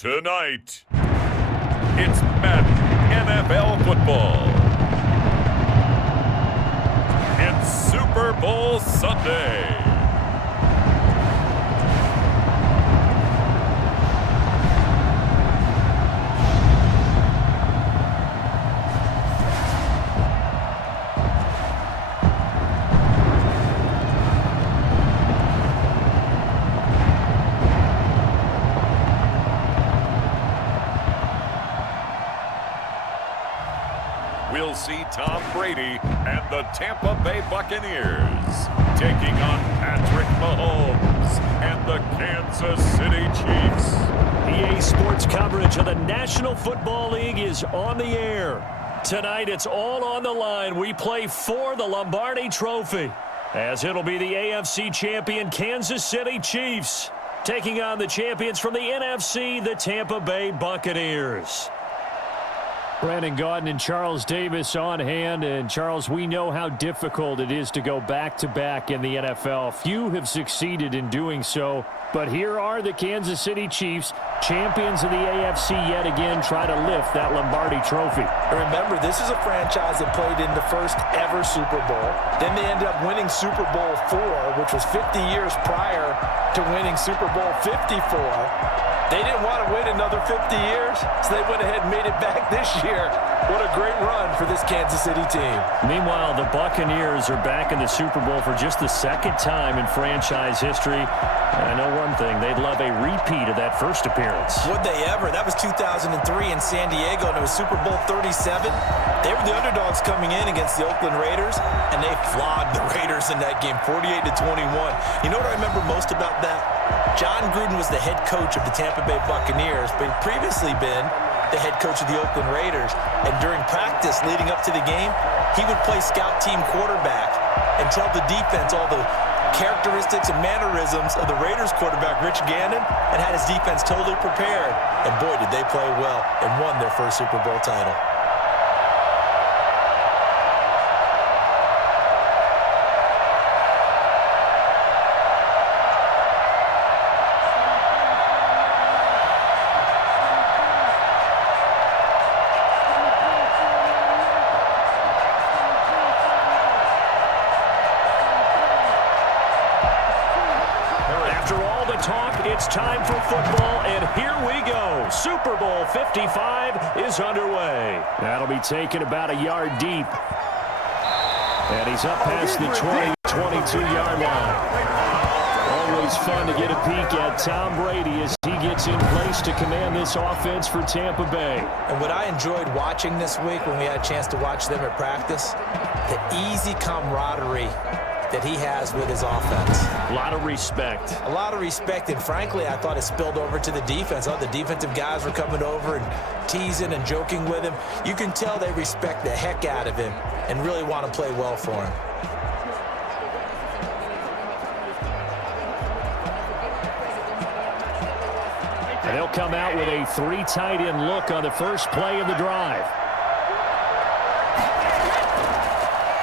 Tonight, it's Madden NFL football. It's Super Bowl Sunday. We'll see Tom Brady and the Tampa Bay Buccaneers taking on Patrick Mahomes and the Kansas City Chiefs. EA Sports coverage of the National Football League is on the air. Tonight, it's all on the line. We play for the Lombardi Trophy, as it'll be the AFC champion Kansas City Chiefs taking on the champions from the NFC, the Tampa Bay Buccaneers. Brandon Gaudin and Charles Davis on hand. And, Charles, we know how difficult it is to go back-to-back in the NFL. Few have succeeded in doing so. But here are the Kansas City Chiefs, champions of the AFC yet again, try to lift that Lombardi Trophy. Remember, this is a franchise that played in the first ever Super Bowl. Then they ended up winning Super Bowl IV, which was 50 years prior to winning Super Bowl 54. They didn't want to win another 50 years, so they went ahead and made it back this year. What a great run for this Kansas City team. Meanwhile, the Buccaneers are back in the Super Bowl for just the second time in franchise history. I know one thing, they'd love a repeat of that first appearance. Would they ever? That was 2003 in San Diego, and it was Super Bowl 37. They were the underdogs coming in against the Oakland Raiders, and they flogged the Raiders in that game, 48-21. You know what I remember most about that? John Gruden was the head coach of the Tampa Bay Buccaneers, but he'd previously been the head coach of the Oakland Raiders. And during practice leading up to the game, he would play scout team quarterback and tell the defense all the characteristics and mannerisms of the Raiders quarterback, Rich Gannon, and had his defense totally prepared. And boy, did they play well and won their first Super Bowl title. It's time for football, and here we go. Super Bowl 55 is underway. That'll be taken about a yard deep. And he's up past the 20, 22-yard line. Always fun to get a peek at Tom Brady as he gets in place to command this offense for Tampa Bay. And what I enjoyed watching this week when we had a chance to watch them at practice, the easy camaraderie that he has with his offense. A lot of respect. A lot of respect, and frankly, I thought it spilled over to the defense. The defensive guys were coming over and teasing and joking with him. You can tell they respect the heck out of him and really want to play well for him. And they'll come out with a three tight end look on the first play of the drive.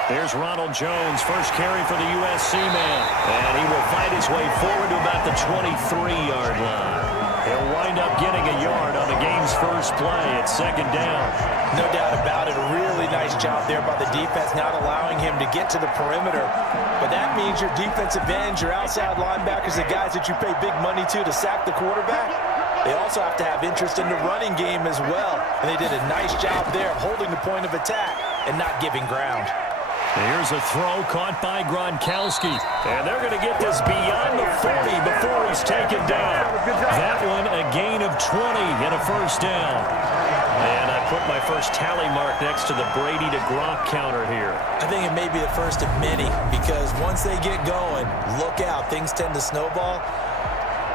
There's Ronald Jones, first carry for the USC man. And he will fight his way forward to about the 23-yard line. He'll wind up getting a yard on the game's first play at second down. No doubt about it. A really nice job there by the defense, not allowing him to get to the perimeter. But that means your defensive ends, your outside linebackers, the guys that you pay big money to sack the quarterback, they also have to have interest in the running game as well. And they did a nice job there of holding the point of attack and not giving ground. Here's a throw caught by Gronkowski. And they're going to get this beyond the 40 before he's taken down. That one, a gain of 20 and a first down. And I put my first tally mark next to the Brady to Gronk counter here. I think it may be the first of many, because once they get going, look out, things tend to snowball.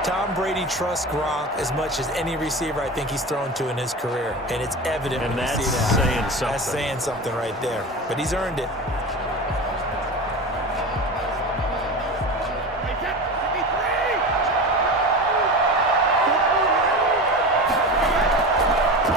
Tom Brady trusts Gronk as much as any receiver I think he's thrown to in his career. And it's evident when you see that. Saying something. That's saying something right there. But he's earned it.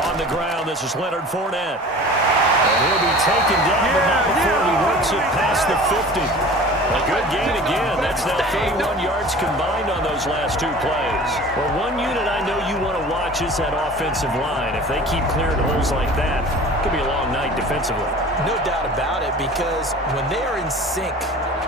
On the ground, this is Leonard Fournette. And he'll be taken down, but not before he works it past the 50. A good gain again. That's now 31 yards combined on those last two plays. Well, one unit I know you want to watch watches that offensive line. If they keep clearing holes like that, it could be a long night defensively. No doubt about it, because when they are in sync,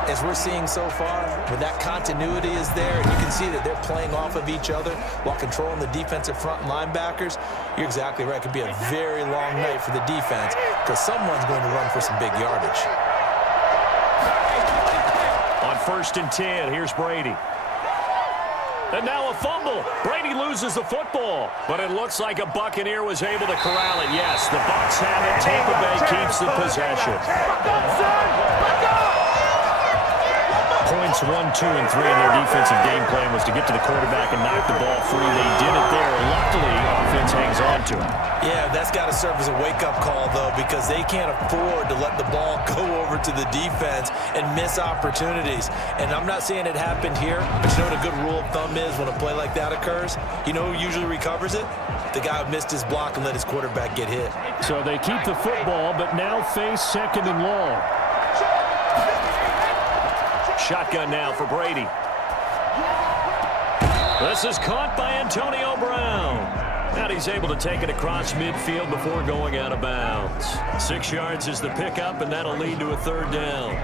as we're seeing so far, when that continuity is there, and you can see that they're playing off of each other while controlling the defensive front linebackers, you're exactly right. It could be a very long night for the defense because someone's going to run for some big yardage. On 1st and 10, here's Brady. And now a fumble. Brady loses the football, but it looks like a Buccaneer was able to corral it. Yes, the Bucs have it. Tampa Bay keeps the possession. Points 1, 2, and 3 in their defensive game plan was to get to the quarterback and knock the ball free. They did it there. Luckily, offense hangs on to it. Yeah, that's got to serve as a wake-up call, though, because they can't afford to let the ball go over to the defense and miss opportunities. And I'm not saying it happened here, but you know what a good rule of thumb is when a play like that occurs? You know who usually recovers it? The guy who missed his block and let his quarterback get hit. So they keep the football, but now face 2nd and long. Shotgun now for Brady. This is caught by Antonio Brown. And he's able to take it across midfield before going out of bounds. 6 yards is the pickup, and that'll lead to a 3rd down.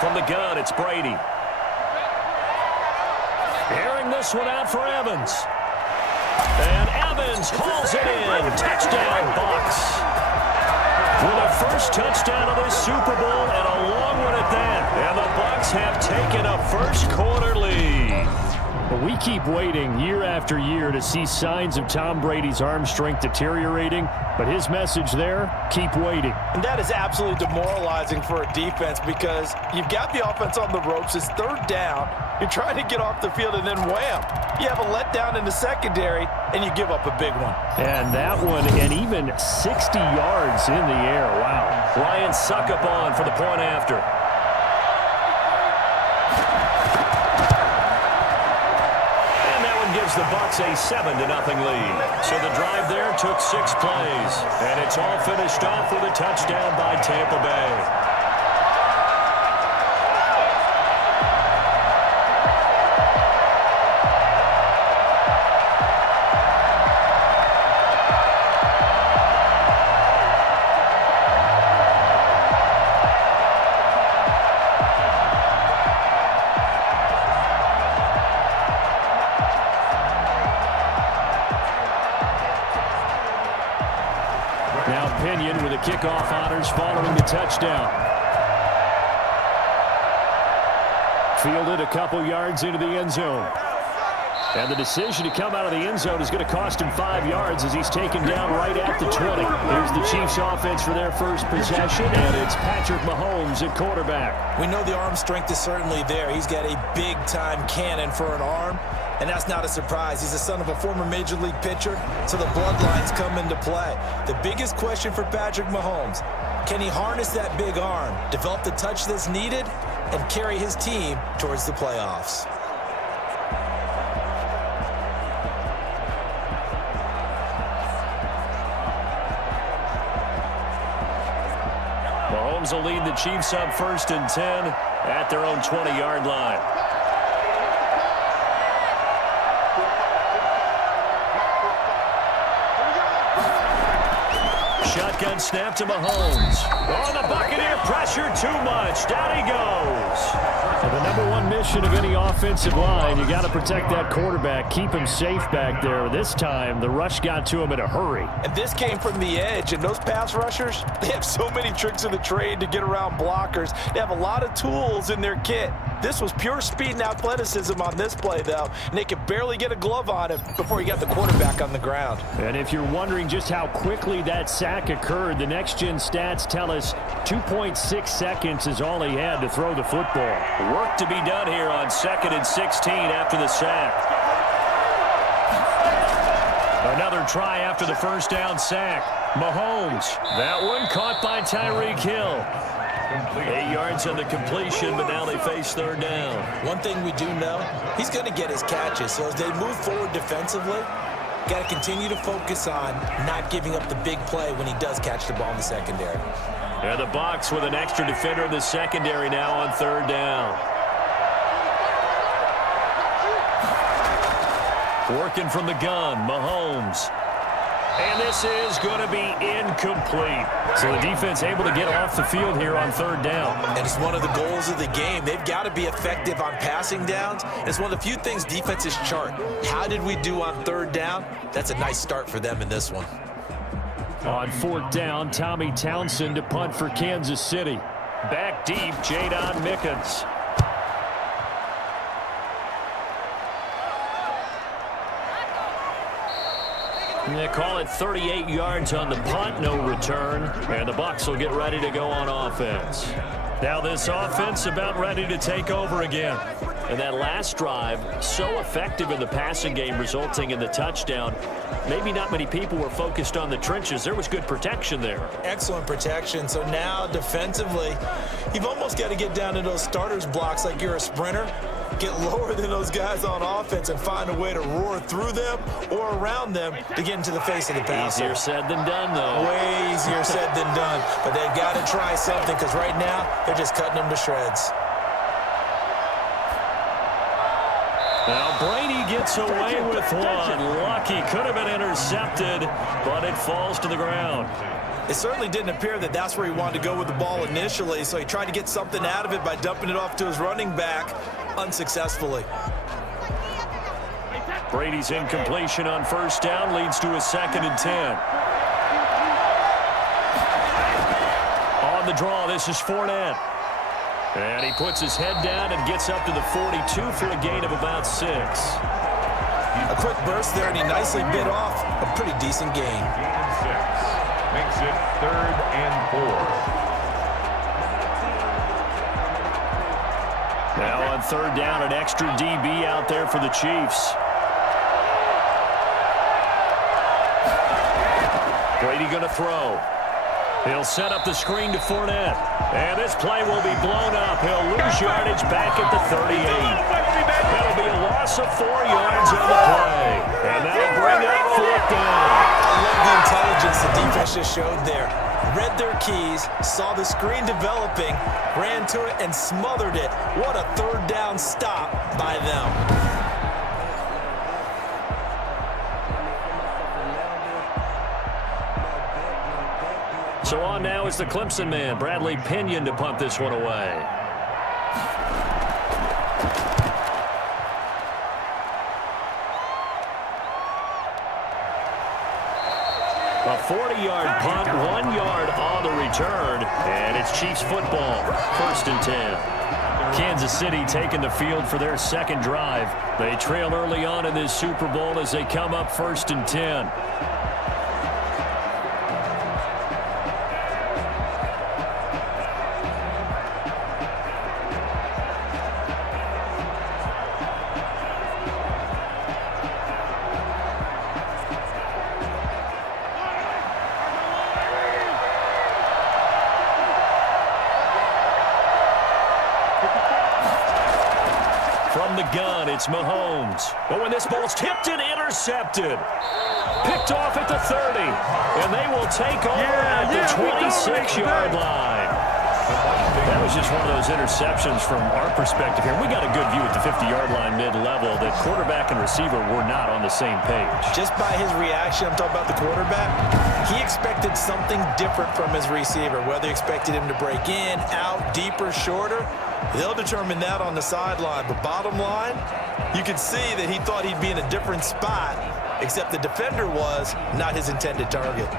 From the gun, it's Brady. Airing this one out for Evans. And Evans hauls it in. Touchdown, Bucs. For the first touchdown of this Super Bowl, and a long one at that. And the Bucs have taken a first-quarter lead. But we keep waiting year after year to see signs of Tom Brady's arm strength deteriorating. But his message there, keep waiting. And that is absolutely demoralizing for a defense because you've got the offense on the ropes. It's 3rd down. You're trying to get off the field, and then wham, you have a letdown in the secondary, and you give up a big one. And that one, and even 60 yards in the air. Wow. Lions suck up on for the point after. And that one gives the Bucs a 7-0 lead. So the drive there took 6 plays, and it's all finished off with a touchdown by Tampa Bay. With the kickoff honors following the touchdown. Fielded a couple yards into the end zone. And the decision to come out of the end zone is going to cost him 5 yards as he's taken down right at the 20. Here's the Chiefs offense for their first possession, and it's Patrick Mahomes at quarterback. We know the arm strength is certainly there. He's got a big-time cannon for an arm, and that's not a surprise. He's the son of a former Major League pitcher, so the bloodlines come into play. The biggest question for Patrick Mahomes, can he harness that big arm, develop the touch that's needed, and carry his team towards the playoffs? Mahomes will lead the Chiefs up 1st and 10 at their own 20-yard line. Shotgun snap to Mahomes. Oh, the Buccaneer pressure too much. Down he goes. Well, the number one mission of any offensive line, you got to protect that quarterback, keep him safe back there. This time, the rush got to him in a hurry. And this came from the edge, and those pass rushers, they have so many tricks of the trade to get around blockers. They have a lot of tools in their kit. This was pure speed and athleticism on this play, though, and they could barely get a glove on him before he got the quarterback on the ground. And if you're wondering just how quickly that sack occurred, the next-gen stats tell us 2.6 seconds is all he had to throw the football. Work to be done here on 2nd and 16 after the sack. Another try after the first down sack. Mahomes. That one caught by Tyreek Hill. 8 yards on the completion, but now they face 3rd down. One thing we do know, he's going to get his catches. So as they move forward defensively, Got to continue to focus on not giving up the big play when he does catch the ball in the secondary. And the Bucs with an extra defender in the secondary now on third down. Working from the gun, Mahomes. And this is going to be incomplete. So the defense able to get off the field here on third down. And it's one of the goals of the game. They've got to be effective on passing downs. It's one of the few things defenses chart. How did we do on third down? That's a nice start for them in this one. On fourth down, Tommy Townsend to punt for Kansas City. Back deep, Jadon Mickens. They call it 38 yards on the punt, no return. And the Bucs will get ready to go on offense. Now this offense about ready to take over again. And that last drive, so effective in the passing game, resulting in the touchdown. Maybe not many people were focused on the trenches. There was good protection there. Excellent protection. So now defensively, you've almost got to get down to those starters blocks like you're a sprinter. Get lower than those guys on offense and find a way to roar through them or around them to get into the face of the passer. Easier said than done, though. Way easier said than done. But they've got to try something because right now they're just cutting them to shreds. Now Brady gets away with one. Lucky, could have been intercepted, but it falls to the ground. It certainly didn't appear that that's where he wanted to go with the ball initially, so he tried to get something out of it by dumping it off to his running back unsuccessfully. Brady's incompletion on first down leads to a 2nd and 10. On the draw, this is Fournette. And he puts his head down and gets up to the 42 for a gain of about 6. A quick burst there, and he nicely bit off a pretty decent gain. Gain of 6. Makes it 3rd and 4. Now on third down, an extra DB out there for the Chiefs. Brady going to throw. He'll set up the screen to Fournette. And this play will be blown up. He'll lose yardage back at the 38. That'll be a loss of 4 yards on the play. And that'll bring up 4th down. I love the intelligence the defense just showed there. Read their keys, saw the screen developing, ran to it, and smothered it. What a third down stop by them. So on now is the Clemson man, Bradley Pinion, to punt this one away. A 40-yard punt, 1 yard on the return, and it's Chiefs football, 1st and 10. Kansas City taking the field for their second drive. They trail early on in this Super Bowl as they come up 1st and 10. From the gun, it's Mahomes. Oh, and this ball's tipped and intercepted. Picked off at the 30. And they will take over at the 26-yard line. That was just one of those interceptions from our perspective here. We got a good view at the 50-yard line mid-level that quarterback and receiver were not on the same page. Just by his reaction, I'm talking about the quarterback, he expected something different from his receiver, whether he expected him to break in, out, deeper, shorter. They'll determine that on the sideline. But bottom line, you can see that he thought he'd be in a different spot, except the defender was not his intended target.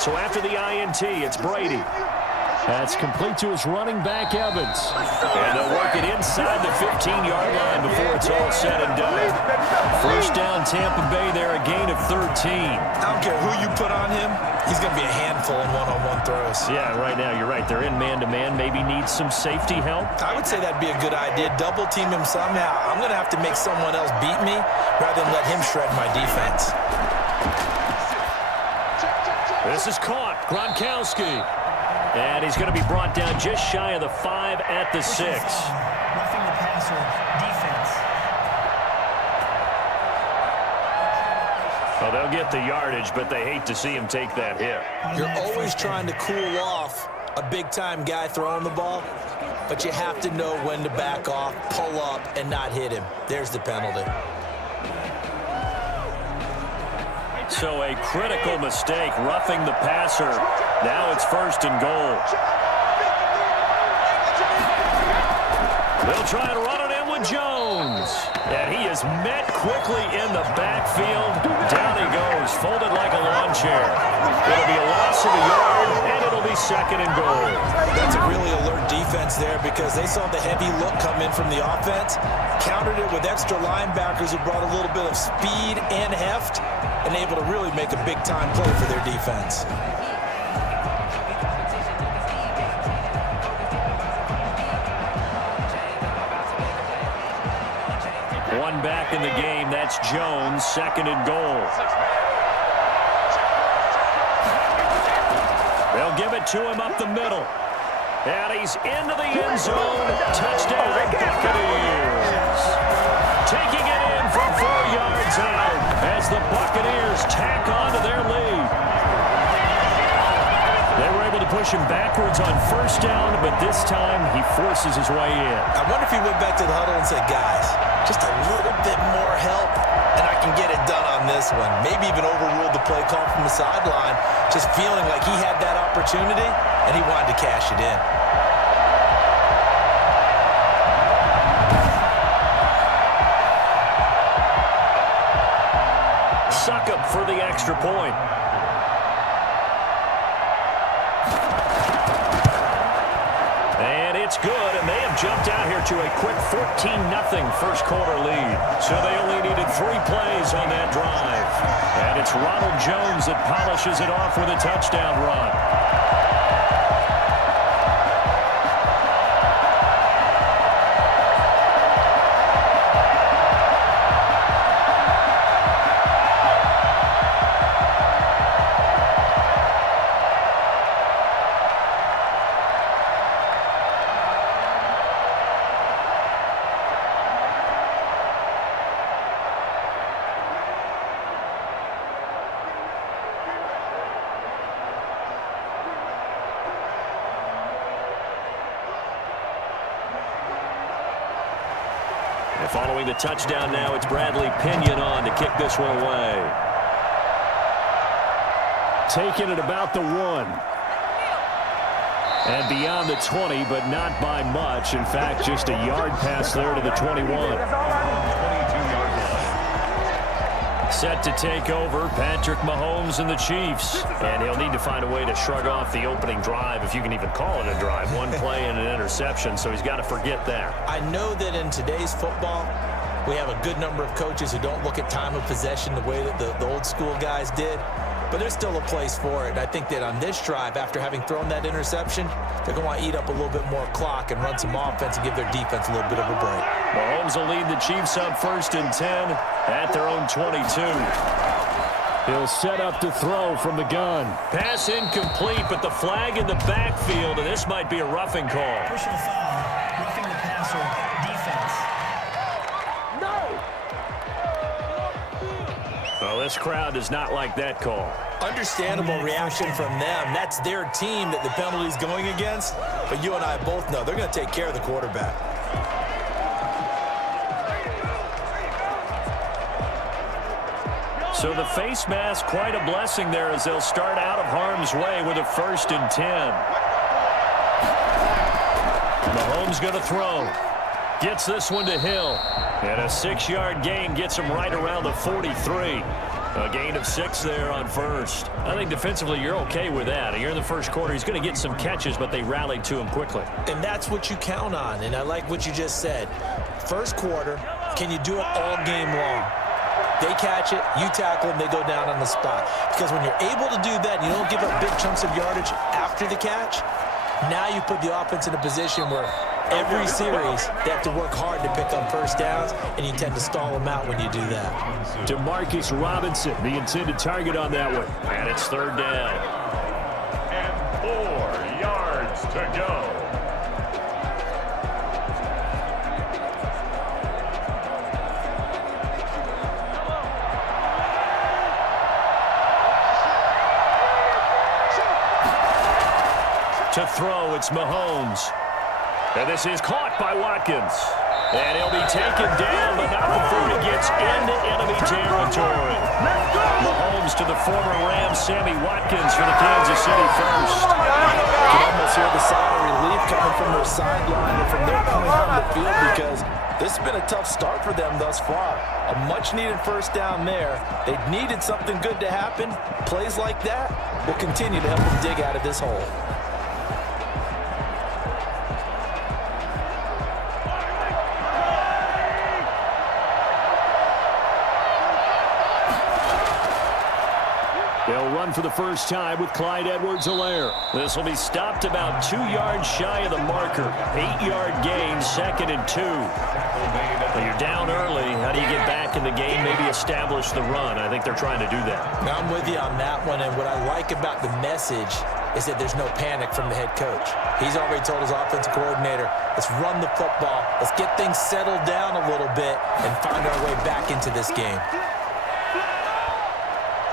So after the INT, it's Brady. That's complete to his running back, Evans. And they'll work it inside the 15-yard line before it's all said and done. First down, Tampa Bay there, a gain of 13. I don't care who you put on him. He's going to be a handful in one-on-one throws. Yeah, right now, you're right. They're in man-to-man. Maybe needs some safety help. I would say that'd be a good idea. Double team him somehow. I'm going to have to make someone else beat me rather than let him shred my defense. This is caught. Gronkowski. And he's going to be brought down just shy of the 5 at the 6. Roughing the passer defense. Well, they'll get the yardage, but they hate to see him take that hit. You're always trying to cool off a big-time guy throwing the ball, but you have to know when to back off, pull up, and not hit him. There's the penalty. So a critical mistake, roughing the passer. Now it's 1st and goal. They'll try and run it in with Jones. And he is met quickly in the backfield. Down he goes, folded like a lawn chair. It'll be a loss of a yard, and it'll be 2nd and goal. That's a really alert defense there because they saw the heavy look come in from the offense, countered it with extra linebackers who brought a little bit of speed and heft, and able to really make a big-time play for their defense. One back in the game, that's Jones, 2nd and goal. They'll give it to him up the middle. And he's into the end zone. Touchdown, Buccaneers. Taking it in from 4 yards out as the Buccaneers tack on to their lead. They were able to push him backwards on 1st down, but this time he forces his way in. I wonder if he went back to the huddle and said, guys, just a little bit more help, and I can get it done on this one. Maybe even overruled the play call from the sideline, just feeling like he had that opportunity, and he wanted to cash it in. Suck up for the extra point. And it's good, and they have jumped out here to a quick 14-0 first quarter lead. So they only needed 3 plays on that drive. And it's Ronald Jones that polishes it off with a touchdown run. Following the touchdown now, it's Bradley Pinion on to kick this one away. Taking it about the 1. And beyond the 20, but not by much. In fact, just a yard pass there to the 21. Set to take over, Patrick Mahomes and the Chiefs. And he'll need to find a way to shrug off the opening drive, if you can even call it a drive. 1 play and an interception, so he's got to forget that. I know that in today's football, we have a good number of coaches who don't look at time of possession the way that the old school guys did. But there's still a place for it. And I think that on this drive, after having thrown that interception, they're going to want to eat up a little bit more clock and run some offense and give their defense a little bit of a break. Mahomes will lead the Chiefs up 1st and 10 at their own 22. He'll set up to throw from the gun. Pass incomplete, but the flag in the backfield, and this might be a roughing call. Personal foul, roughing the passer defense. Well, this crowd does not like that call. Understandable reaction from them. That's their team that the penalty's going against. But you and I both know they're going to take care of the quarterback. So the face mask, quite a blessing there as they'll start out of harm's way with a 1st and 10. Mahomes going to throw. Gets this one to Hill. And a 6-yard gain gets him right around the 43. A gain of 6 there on first. I think defensively you're okay with that. You're in the first quarter. He's going to get some catches, but they rallied to him quickly. And that's what you count on, and I like what you just said. First quarter, can you do it all game long? They catch it, you tackle them, they go down on the spot. Because when you're able to do that and you don't give up big chunks of yardage after the catch, now you put the offense in a position where every series they have to work hard to pick up first downs, and you tend to stall them out when you do that. Demarcus Robinson, the intended target on that one. And it's third down. And 4 yards to go. To throw, it's Mahomes. And this is caught by Watkins. And he'll be taken down, but not before he gets into enemy territory. Mahomes to the former Rams, Sammy Watkins, for the Kansas City first. You can almost hear the sigh of relief coming from their sideline and from their point on the field, because this has been a tough start for them thus far. A much-needed first down there. They needed something good to happen. Plays like that will continue to help them dig out of this hole. They'll run for the first time with Clyde Edwards-Helaire. This will be stopped about 2 yards shy of the marker. 8-yard gain, 2nd and 2. When you're down early, how do you get back in the game, maybe establish the run? I think they're trying to do that. Now, I'm with you on that one, and what I like about the message is that there's no panic from the head coach. He's already told his offensive coordinator, let's run the football, let's get things settled down a little bit and find our way back into this game.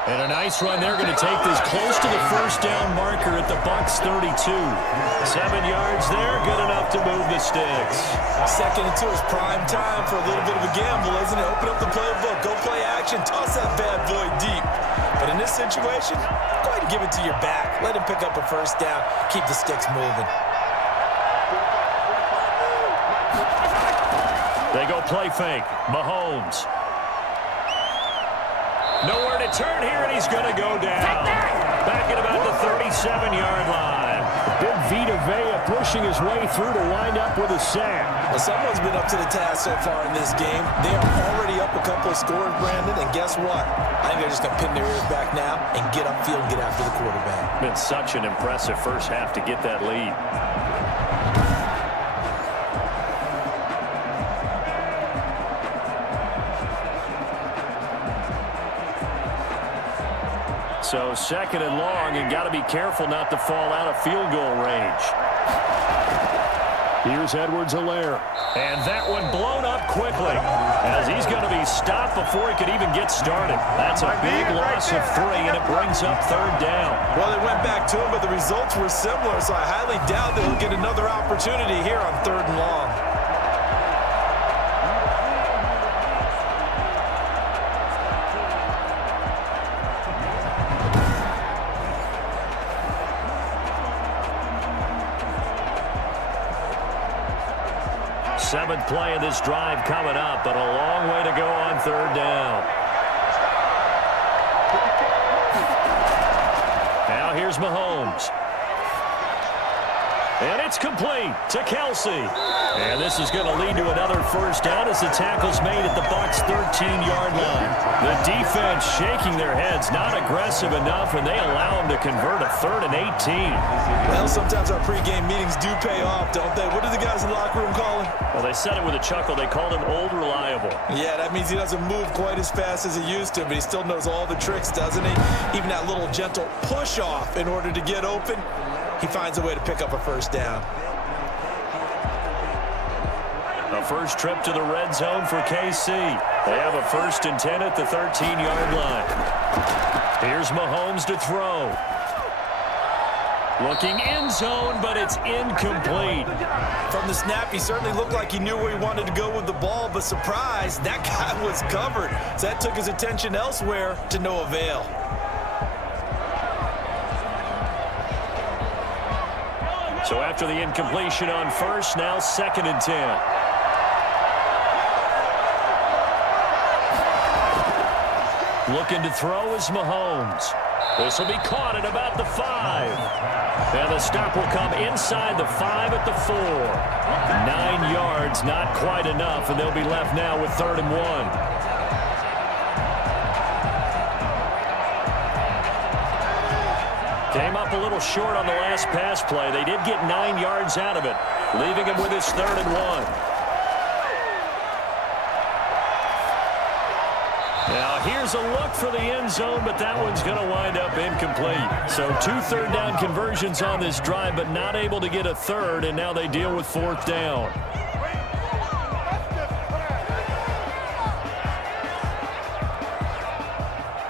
And a nice run. They're going to take this close to the first down marker at the Bucs 32. 7 yards there, good enough to move the sticks. 2nd and 2 is prime time for a little bit of a gamble, isn't it? Open up the playbook, go play action, toss that bad boy deep. But in this situation, go ahead and give it to your back. Let him pick up a first down, keep the sticks moving. They go play fake. Mahomes. Nowhere to turn here, and he's going to go down. Back at about the 37-yard line. Big Vita Vea pushing his way through to wind up with a sack. Well, someone's been up to the task so far in this game. They are already up a couple of scores, Brandon, and guess what? I think they're just going to pin their ears back now and get upfield and get after the quarterback. Been such an impressive first half to get that lead. So 2nd and long, and got to be careful not to fall out of field goal range. Here's Edwards-Helaire. And that one blown up quickly, as he's going to be stopped before he could even get started. That's a big loss of 3, and it brings up 3rd down. Well, they went back to him, but the results were similar, so I highly doubt that he'll get another opportunity here on 3rd and long. Seventh play of this drive coming up, but a long way to go on 3rd down. Now here's Mahomes. And it's complete to Kelsey. And this is going to lead to another first down as the tackle's made at the Bucs 13-yard line. The defense shaking their heads, not aggressive enough, and they allow them to convert a 3rd and 18. Well, sometimes our pregame meetings do pay off, don't they? What do the guys in the locker room call him? Well, they said it with a chuckle. They called him Old Reliable. Yeah, that means he doesn't move quite as fast as he used to, but he still knows all the tricks, doesn't he? Even that little gentle push-off in order to get open, he finds a way to pick up a first down. A first trip to the red zone for KC. They have a 1st and 10 at the 13-yard line. Here's Mahomes to throw. Looking end zone, but it's incomplete. From the snap, he certainly looked like he knew where he wanted to go with the ball, but surprise, that guy was covered. So that took his attention elsewhere to no avail. So after the incompletion on first, now 2nd and 10. Looking to throw is Mahomes. This will be caught at about the 5. And the stop will come inside the 5 at the 4. 9 yards, not quite enough, and they'll be left now with 3rd and 1. Came up a little short on the last pass play. They did get 9 yards out of it, leaving him with his 3rd and 1. Now here's a look for the end zone, but that one's going to wind up incomplete. So 2 third-down conversions on this drive, but not able to get a third, and now they deal with 4th down.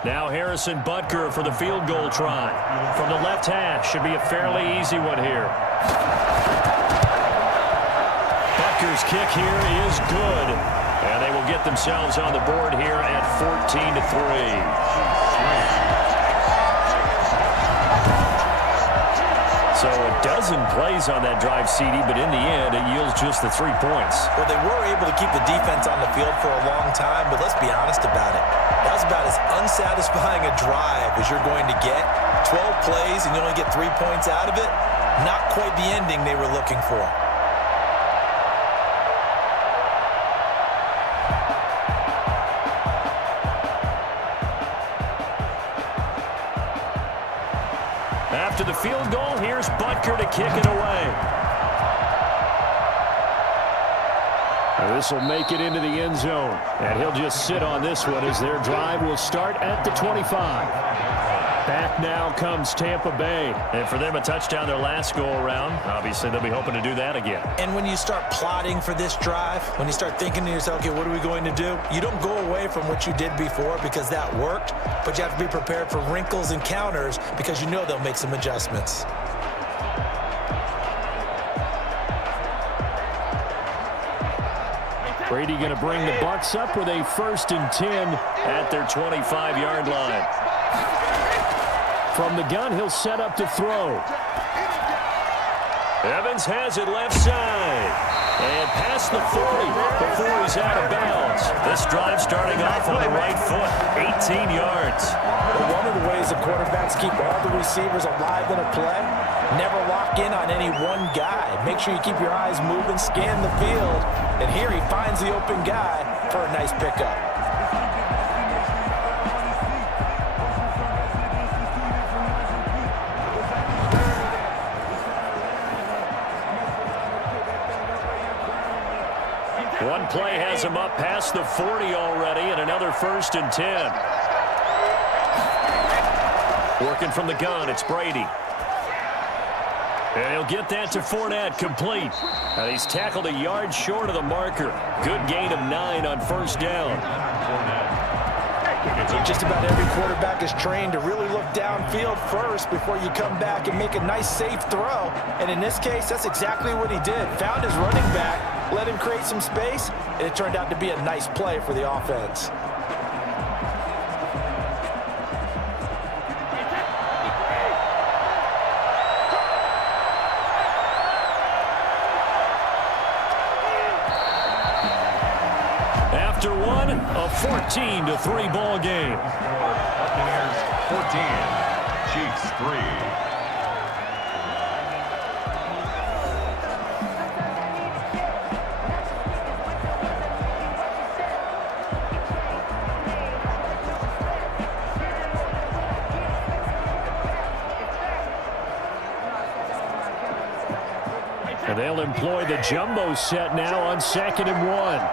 Now Harrison Butker for the field goal try. From the left hash, should be a fairly easy one here. Butker's kick here is good. And they will get themselves on the board here at 14-3. So a dozen plays on that drive, CD, but in the end, it yields just the 3 points. Well, they were able to keep the defense on the field for a long time, but let's be honest about it. That was about as unsatisfying a drive as you're going to get. 12 plays and you only get 3 points out of it. Not quite the ending they were looking for. After the field goal, here's Butker to kick it away. This will make it into the end zone. And he'll just sit on this one as their drive will start at the 25. Back now comes Tampa Bay. And for them, a touchdown their last go-around. Obviously, they'll be hoping to do that again. And when you start plotting for this drive, when you start thinking to yourself, okay, what are we going to do? You don't go away from what you did before because that worked, but you have to be prepared for wrinkles and counters because you know they'll make some adjustments. Brady going to bring the Bucs up with a 1st and 10 at their 25-yard line. From the gun, he'll set up to throw. Evans has it left side. And past the 40 before he's out of bounds. This drive starting off on the right foot, 18 yards. Well, one of the ways the quarterbacks keep all the receivers alive in a play, never lock in on any one guy. Make sure you keep your eyes moving, scan the field. And here he finds the open guy for a nice pickup. One play has him up past the 40 already, and another 1st and 10. Working from the gun, it's Brady. And he'll get that to Fournette, complete. And he's tackled a yard short of the marker. Good gain of 9 on 1st down. Just about every quarterback is trained to really look downfield first before you come back and make a nice, safe throw. And in this case, that's exactly what he did. Found his running back, let him create some space, and it turned out to be a nice play for the offense. After one, a 14-3 ball game. Buccaneers 14, Chiefs 3. And they'll employ the jumbo set now on 2nd and 1.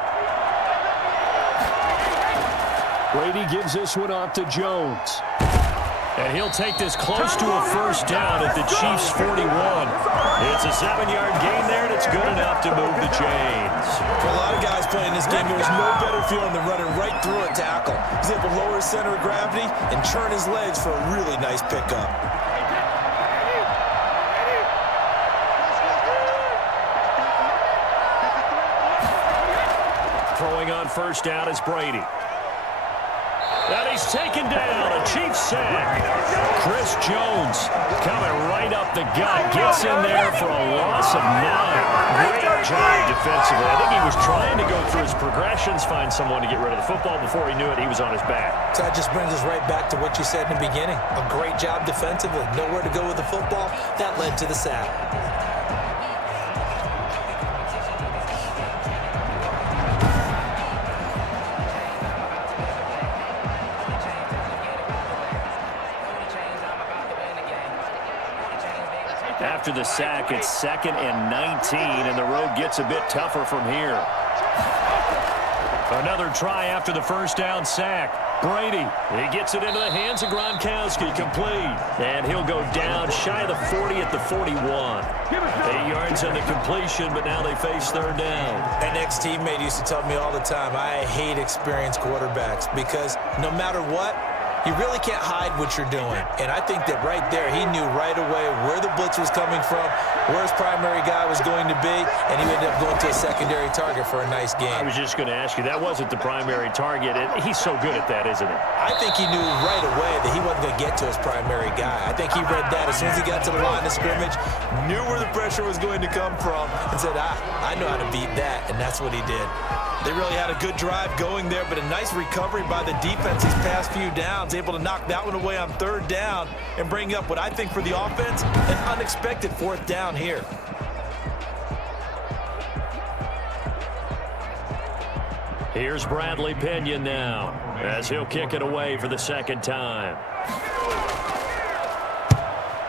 Brady gives this one off to Jones. And he'll take this close to a 1st down at the Chiefs' 41. It's a 7-yard gain there, and it's good enough to move the chains. For a lot of guys playing this game, there's no better feeling than running right through a tackle. He's able to lower his center of gravity and turn his legs for a really nice pickup. Throwing on 1st down is Brady. And he's taken down. A Chiefs sack. Chris Jones coming right up the gut. Gets in there for a loss of 9. Great job defensively. I think he was trying to go through his progressions, find someone to get rid of the football. Before he knew it, he was on his back. So that just brings us right back to what you said in the beginning. A great job defensively. Nowhere to go with the football. That led to the sack. After the sack, it's 2nd and 19, and the road gets a bit tougher from here. Another try after the first down sack. Brady, he gets it into the hands of Gronkowski, complete. And he'll go down shy of the 40 at the 41. 8 yards on the completion, but now they face 3rd down. An ex-teammate used to tell me all the time, I hate experienced quarterbacks because no matter what, you really can't hide what you're doing. And I think that right there, he knew right away where the blitz was coming from, where his primary guy was going to be, and he ended up going to a secondary target for a nice game. I was just going to ask you, that wasn't the primary target. He's so good at that, isn't he? I think he knew right away that he wasn't going to get to his primary guy. I think he read that as soon as he got to the line of scrimmage, knew where the pressure was going to come from, and said, I know how to beat that, and that's what he did. They really had a good drive going there, but a nice recovery by the defense these past few downs, able to knock that one away on 3rd down and bring up what I think for the offense, an unexpected 4th down here. Here's Bradley Pinion now, as he'll kick it away for the 2nd time.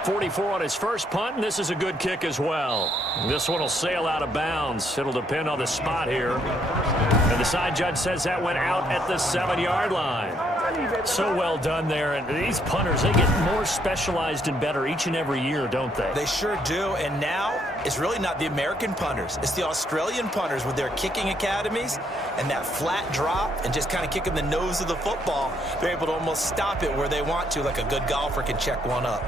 44 on his first punt, and this is a good kick as well. This one will sail out of bounds. It'll depend on the spot here. And the side judge says that went out at the 7-yard line. So well done there. And these punters, they get more specialized and better each and every year, don't they? They sure do. And now it's really not the American punters. It's the Australian punters with their kicking academies and that flat drop and just kind of kicking the nose of the football. They're able to almost stop it where they want to, like a good golfer can check one up.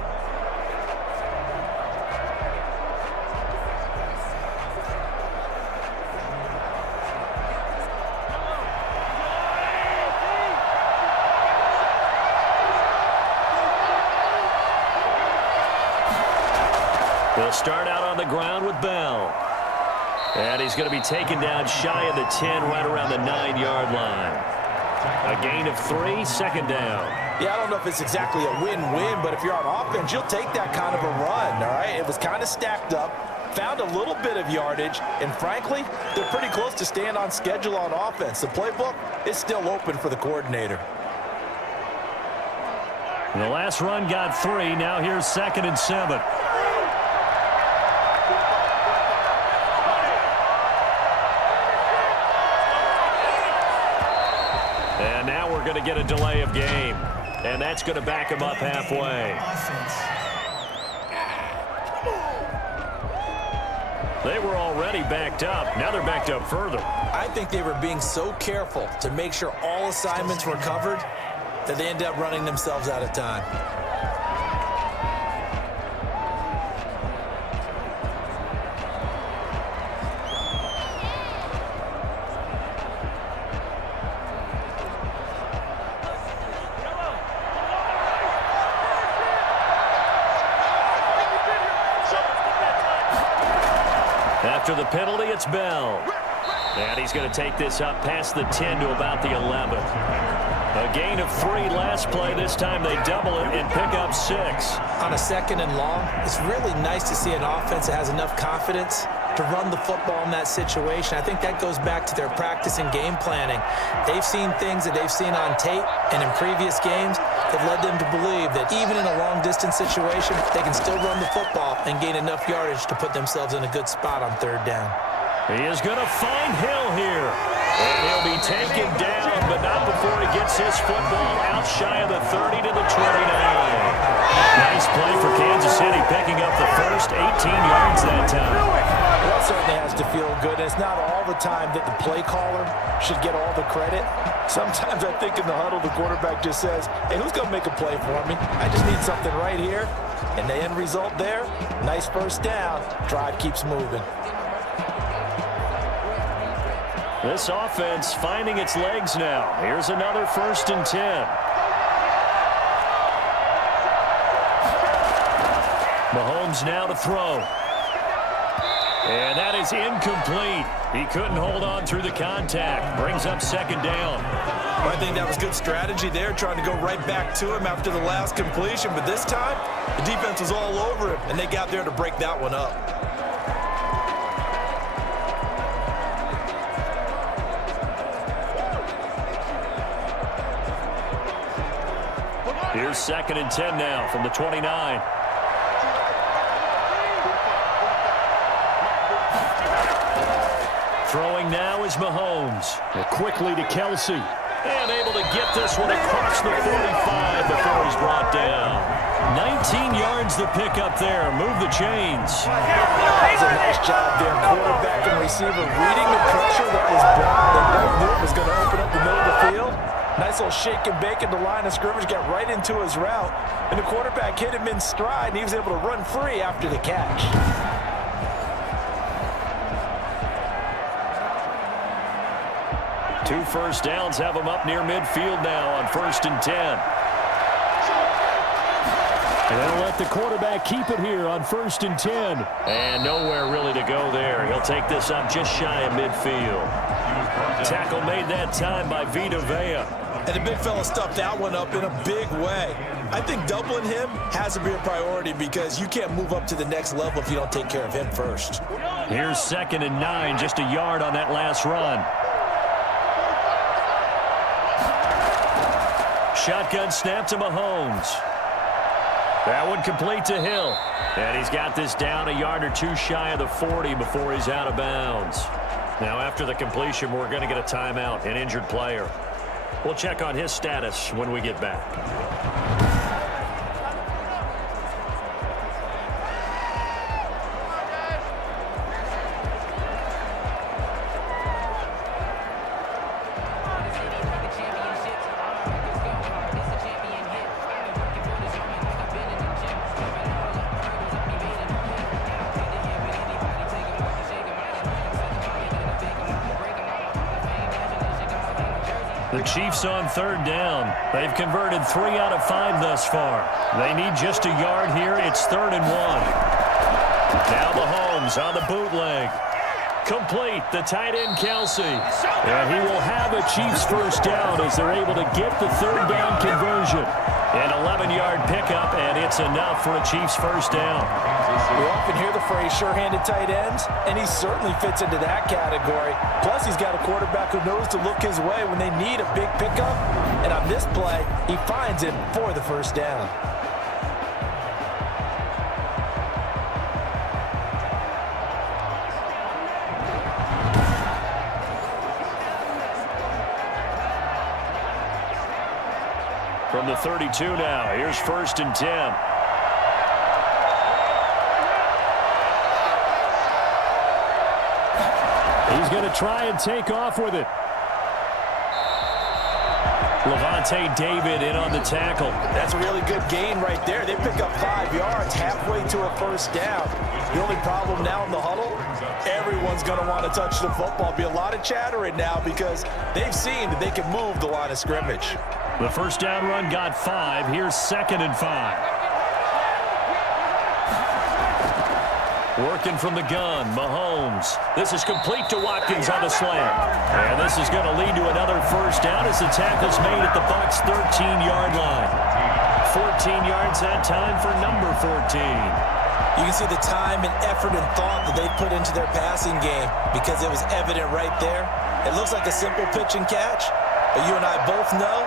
They'll start out on the ground with Bell. And he's going to be taken down shy of the 10, right around the 9-yard line. A gain of 3, 2nd down. Yeah, I don't know if it's exactly a win-win, but if you're on offense, you'll take that kind of a run, all right? It was kind of stacked up, found a little bit of yardage, and frankly, they're pretty close to staying on schedule on offense. The playbook is still open for the coordinator. And the last run got 3. Now here's 2nd and 7. And now we're going to get a delay of game. And that's going to back him up halfway. They were already backed up. Now they're backed up further. I think they were being so careful to make sure all assignments were covered that they ended up running themselves out of time. After the penalty, it's Bell. And he's going to take this up past the 10 to about the 11. A gain of 3 last play. This time they double it and pick up 6. On a 2nd and long, it's really nice to see an offense that has enough confidence to run the football in that situation. I think that goes back to their practice and game planning. They've seen things that they've seen on tape and in previous games that led them to believe that even in a long-distance situation, they can still run the football and gain enough yardage to put themselves in a good spot on 3rd down. He is going to find Hill here. And he'll be taken down, but not before he gets his football out shy of the 30 to the 29. Nice play for Kansas City, picking up the first 18 yards that time. That certainly has to feel good. It's not all the time that the play caller should get all the credit. Sometimes I think in the huddle, the quarterback just says, hey, who's going to make a play for me? I just need something right here. And the end result there, nice first down. Drive keeps moving. This offense finding its legs now. Here's another 1st and 10. Mahomes now to throw. And that is incomplete. He couldn't hold on through the contact. Brings up second down. I think that was good strategy there, trying to go right back to him after the last completion. But this time, the defense was all over him, and they got there to break that one up. Here's 2nd and 10 now from the 29. Throwing now is Mahomes. Quickly to Kelsey. And able to get this one across the 45 before he's brought down. 19 yards to pick up there. Move the chains. That was a nice job there. Quarterback and receiver reading the pressure that was brought. They both knew it was going to open up the middle of the field. Nice little shake and bake at the line of scrimmage. Got right into his route. And the quarterback hit him in stride, and he was able to run free after the catch. 2 first downs have him up near midfield now on 1st and 10. And they'll let the quarterback keep it here on 1st and 10. And nowhere really to go there. He'll take this up just shy of midfield. Tackle made that time by Vita Vea. And the big fella stuffed that one up in a big way. I think doubling him has to be a priority because you can't move up to the next level if you don't take care of him first. Here's 2nd and 9, just a yard on that last run. Shotgun snap to Mahomes. That one complete to Hill. And he's got this down a yard or two shy of the 40 before he's out of bounds. Now after the completion, we're going to get a timeout, an injured player. We'll check on his status when we get back. The Chiefs on 3rd down. They've converted 3 out of 5 thus far. They need just a yard here. It's 3rd and 1. Now Mahomes on the bootleg. Complete, the tight end Kelsey. And he will have a Chiefs first down as they're able to get the 3rd down conversion. An 11-yard pickup, and it's enough for a Chiefs first down. We often hear the phrase sure-handed tight ends, and he certainly fits into that category. Plus, he's got a quarterback who knows to look his way when they need a big pickup. And on this play, he finds him for the first down. From the 32 now, here's 1st and 10. He's going to try and take off with it. Levante David in on the tackle. That's a really good gain right there. They pick up 5 yards halfway to a first down. The only problem now in the huddle, everyone's going to want to touch the football. Be a lot of chattering now because they've seen that they can move the line of scrimmage. The first down run got 5. Here's 2nd and 5. Working from the gun, Mahomes. This is complete to Watkins on the slant. And this is going to lead to another first down as the tackle's made at the Bucs' 13-yard line. 14 yards that time for number 14. You can see the time and effort and thought that they put into their passing game because it was evident right there. It looks like a simple pitch and catch, but you and I both know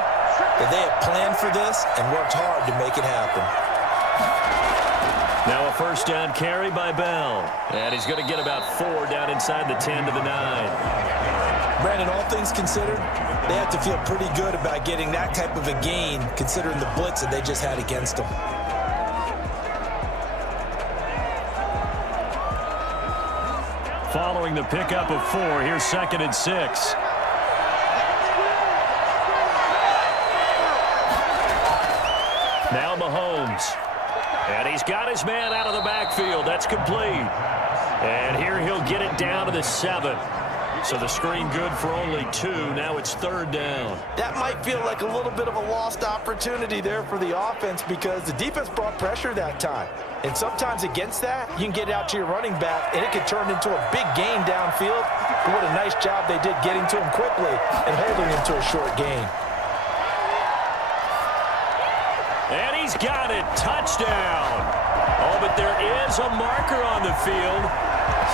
that they have planned for this and worked hard to make it happen. Now a first down carry by Bell. And he's going to get about 4 down inside the 10 to the 9. Brandon, all things considered, they have to feel pretty good about getting that type of a gain considering the blitz that they just had against them. Following the pickup of 4, here's 2nd and 6. Now Mahomes. And he's got his man out of the backfield. That's complete. And here he'll get it down to the 7. So the screen good for only 2. Now it's 3rd down. That might feel like a little bit of a lost opportunity there for the offense because the defense brought pressure that time. And sometimes against that, you can get out to your running back, and it could turn into a big gain downfield. But what a nice job they did getting to him quickly and holding him to a short gain. And he's got it. Touchdown. Oh, but there is a marker on the field.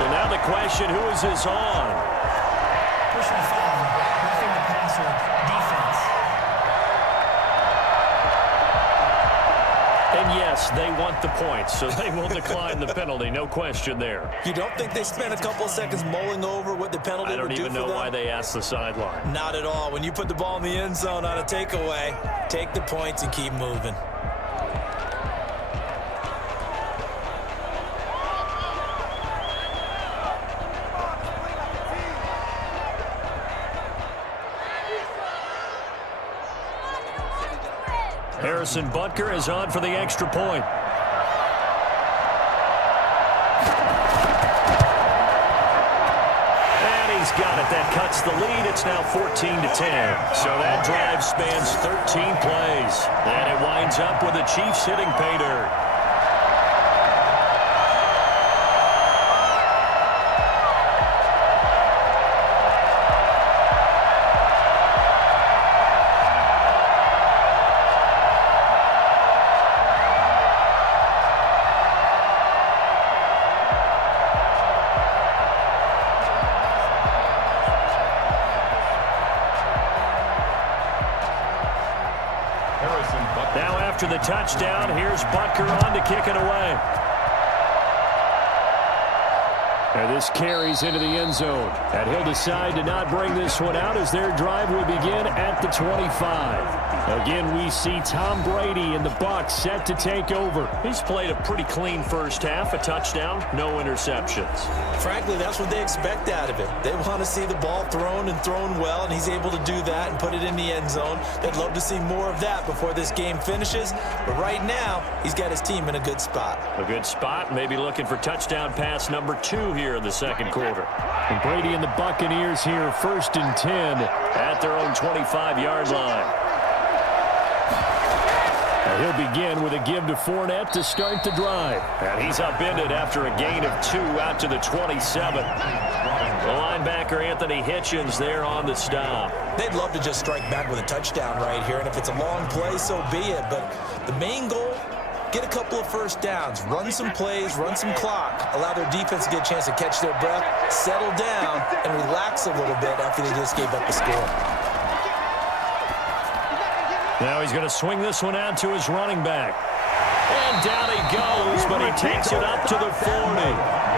So now the question, who is this on? Personal foul. Roughing the passer. Defense. And yes, they want the points, so they will decline the penalty. No question there. You don't think they spent a couple of seconds mulling over what the penalty would do for them? I don't even know why they asked the sideline. Not at all. When you put the ball in the end zone on a takeaway, take the points and keep moving. Harrison Butker is on for the extra point. And he's got it. That cuts the lead. It's now 14-10. So that drive spans 13 plays. And it winds up with the Chiefs hitting pay dirt. Now after the touchdown, here's Butker on to kick it away. And this carries into the end zone. And he'll decide to not bring this one out as their drive will begin at the 25. Again, we see Tom Brady and the Bucs set to take over. He's played a pretty clean first half, a touchdown, no interceptions. Frankly, that's what they expect out of him. They want to see the ball thrown and thrown well, and he's able to do that and put it in the end zone. They'd love to see more of that before this game finishes. But right now, he's got his team in a good spot. A good spot, maybe looking for touchdown pass number 2 here in the second quarter. And Brady and the Buccaneers here 1st and 10 at their own 25-yard line. And he'll begin with a give to Fournette to start the drive. And he's upended after a gain of 2 out to the 27. The linebacker Anthony Hitchens there on the stop. They'd love to just strike back with a touchdown right here, and if it's a long play, so be it. But the main goal, get a couple of first downs, run some plays, run some clock, allow their defense to get a chance to catch their breath, settle down, and relax a little bit after they just gave up a score. Now he's going to swing this one out to his running back. And down he goes, but he takes it up to the 40.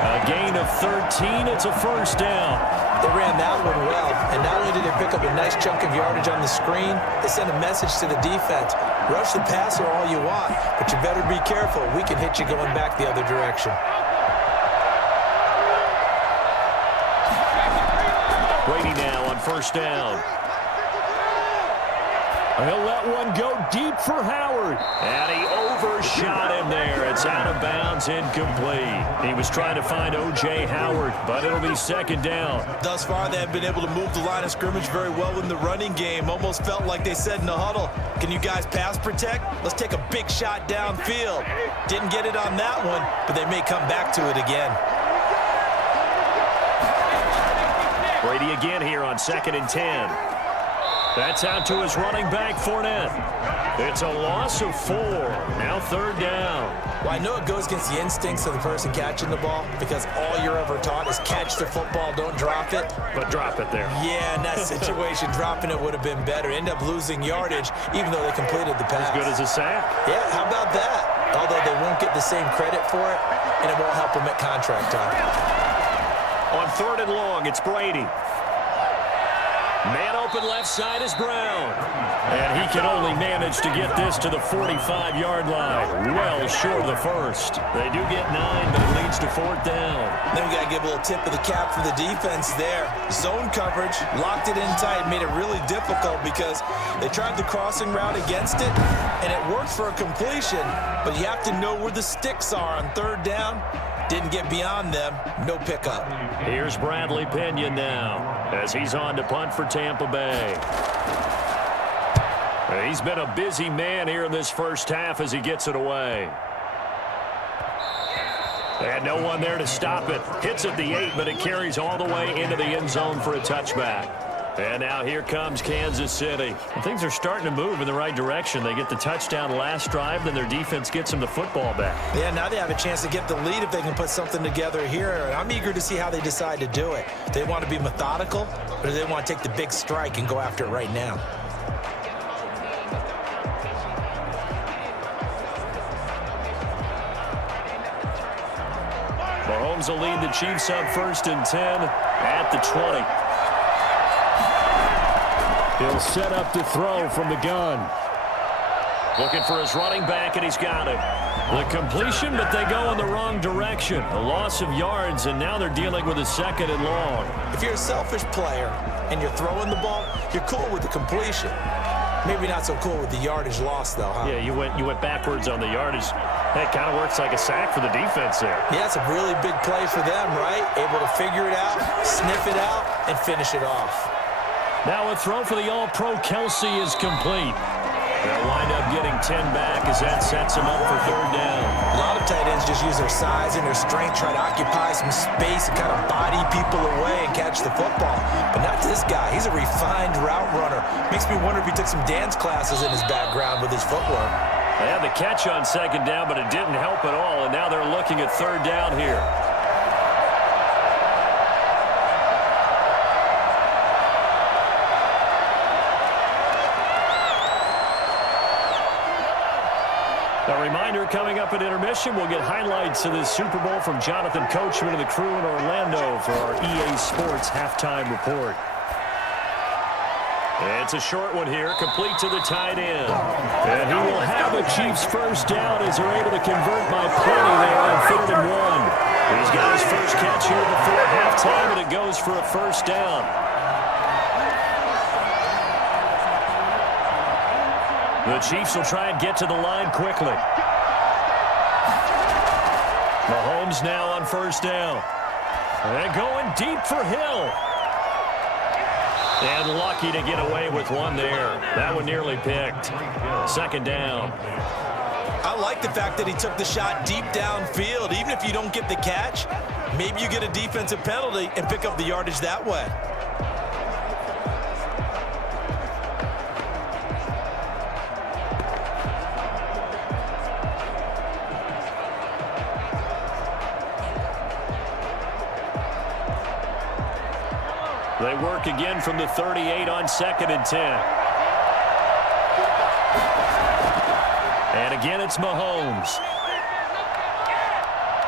A gain of 13. It's a first down. They ran that one well, and not only did they pick up a nice chunk of yardage on the screen, they sent a message to the defense. Rush the passer all you want, but you better be careful. We can hit you going back the other direction. Brady now on first down. He'll let one go deep for Howard. And he overshot him there. It's out of bounds, incomplete. He was trying to find O.J. Howard, but it'll be second down. Thus far, they have been able to move the line of scrimmage very well in the running game. Almost felt like they said in the huddle, can you guys pass protect? Let's take a big shot downfield. Didn't get it on that one, but they may come back to it again. Brady again here on 2nd and 10. That's out to his running back, Fournette. It's a loss of 4. Now 3rd down. Well, I know it goes against the instincts of the person catching the ball because all you're ever taught is catch the football, don't drop it. But drop it there. Yeah, in that situation, dropping it would have been better. End up losing yardage, even though they completed the pass. As good as a sack. Yeah, how about that? Although they won't get the same credit for it, and it won't help them at contract time. On 3rd and long, it's Brady. Man open left side is Brown. And he can only manage to get this to the 45-yard line. Well short of the first. They do get 9, but it leads to 4th down. Then we got to give a little tip of the cap for the defense there. Zone coverage, locked it in tight, made it really difficult because they tried the crossing route against it, and it worked for a completion, but you have to know where the sticks are on 3rd down. Didn't get beyond them, no pickup. Here's Bradley Pinion now. as he's on to punt for Tampa Bay. He's been a busy man here in this first half as he gets it away. And no one there to stop it. Hits at the 8, but it carries all the way into the end zone for a touchback. And now here comes Kansas City. And things are starting to move in the right direction. They get the touchdown last drive, then their defense gets them the football back. Yeah, now they have a chance to get the lead if they can put something together here. And I'm eager to see how they decide to do it. Do they want to be methodical, or do they want to take the big strike and go after it right now? Mahomes will lead the Chiefs up 1st and 10 at the 20. He'll set up to throw from the gun. Looking for his running back, and he's got it. The completion, but they go in the wrong direction. A loss of yards, and now they're dealing with a 2nd and long. If you're a selfish player and you're throwing the ball, you're cool with the completion. Maybe not so cool with the yardage loss, though, huh? Yeah, you went backwards on the yardage. That kind of works like a sack for the defense there. Yeah, it's a really big play for them, right? Able to figure it out, sniff it out, and finish it off. Now a throw for the All-Pro Kelsey is complete. They'll wind up getting 10 back as that sets them up for 3rd down. A lot of tight ends just use their size and their strength, try to occupy some space and kind of body people away and catch the football. But not this guy. He's a refined route runner. Makes me wonder if he took some dance classes in his background with his footwork. They had the catch on 2nd down, but it didn't help at all, and now they're looking at 3rd down here. A reminder, coming up at intermission, we'll get highlights of this Super Bowl from Jonathan Coachman and the crew in Orlando for our EA Sports halftime report. It's a short one here, complete to the tight end. And he will have the Chiefs 1st down as they're able to convert by plenty there on 3rd and 1. He's got his first catch here before halftime, and it goes for a 1st down. The Chiefs will try and get to the line quickly. Mahomes now on 1st down. And going deep for Hill. And lucky to get away with one there. That one nearly picked. 2nd down. I like the fact that he took the shot deep downfield. Even if you don't get the catch, maybe you get a defensive penalty and pick up the yardage that way. They work again from the 38 on 2nd and 10. And again, it's Mahomes.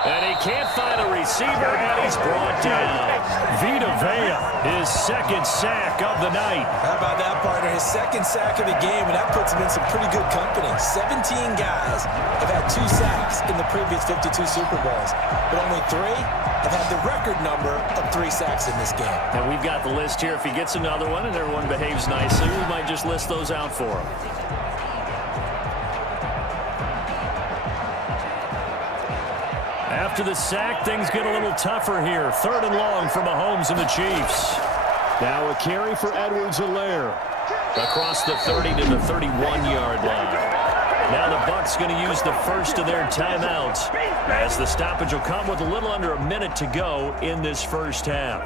And he can't find a receiver, and he's brought down. Vita Vea, his 2nd sack of the night. How about that, partner? His 2nd sack of the game, and that puts him in some pretty good company. 17 guys have had 2 sacks in the previous 52 Super Bowls, but only 3 have had the record number of 3 sacks in this game. And we've got the list here. If he gets another one and everyone behaves nicely, we might just list those out for him. After the sack, things get a little tougher here. 3rd and long for Mahomes and the Chiefs. Now a carry for Edwards-Helaire. Across the 30 to the 31-yard line. Now the Bucs going to use the first of their timeouts, as the stoppage will come with a little under a minute to go in this first half.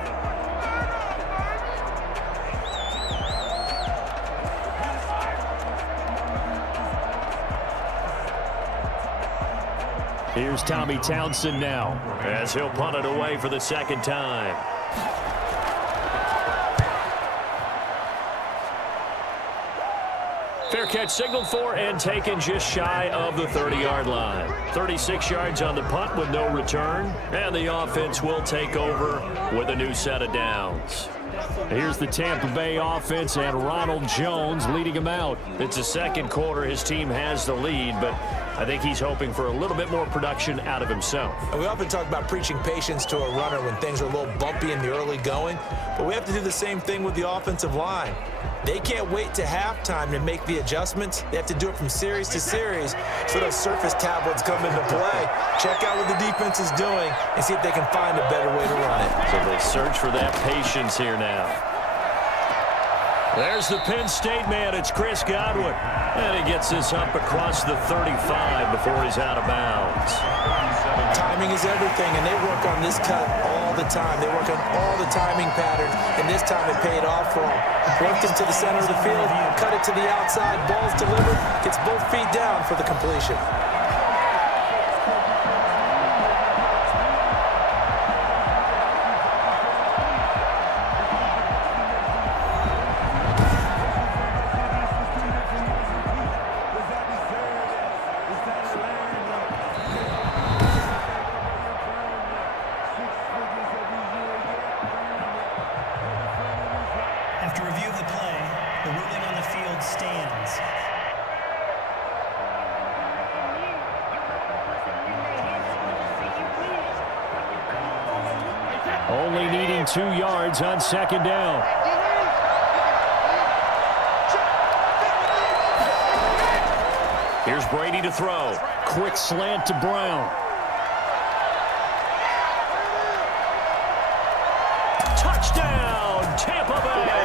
Here's Tommy Townsend now, as he'll punt it away for the 2nd time. Fair catch signaled for and taken just shy of the 30-yard line. 36 yards on the punt with no return, and the offense will take over with a new set of downs. Here's the Tampa Bay offense, and Ronald Jones leading them out. It's the 2nd quarter. His team has the lead, but I think he's hoping for a little bit more production out of himself. And we often talk about preaching patience to a runner when things are a little bumpy in the early going, but we have to do the same thing with the offensive line. They can't wait to halftime to make the adjustments. They have to do it from series to series so those surface tablets come into play. Check out what the defense is doing and see if they can find a better way to run it. So they search for that patience here now. There's the Penn State man. It's Chris Godwin. And he gets this up across the 35 before he's out of bounds. Timing is everything, and they work on this cut all the time. They work on all the timing patterns, and this time it paid off for them. Worked into the center of the field, cut it to the outside, ball's delivered, gets both feet down for the completion. After review of the play, the ruling on the field stands. Only needing 2 yards on second down. Here's Brady to throw. Quick slant to Brown. Touchdown, Tampa Bay.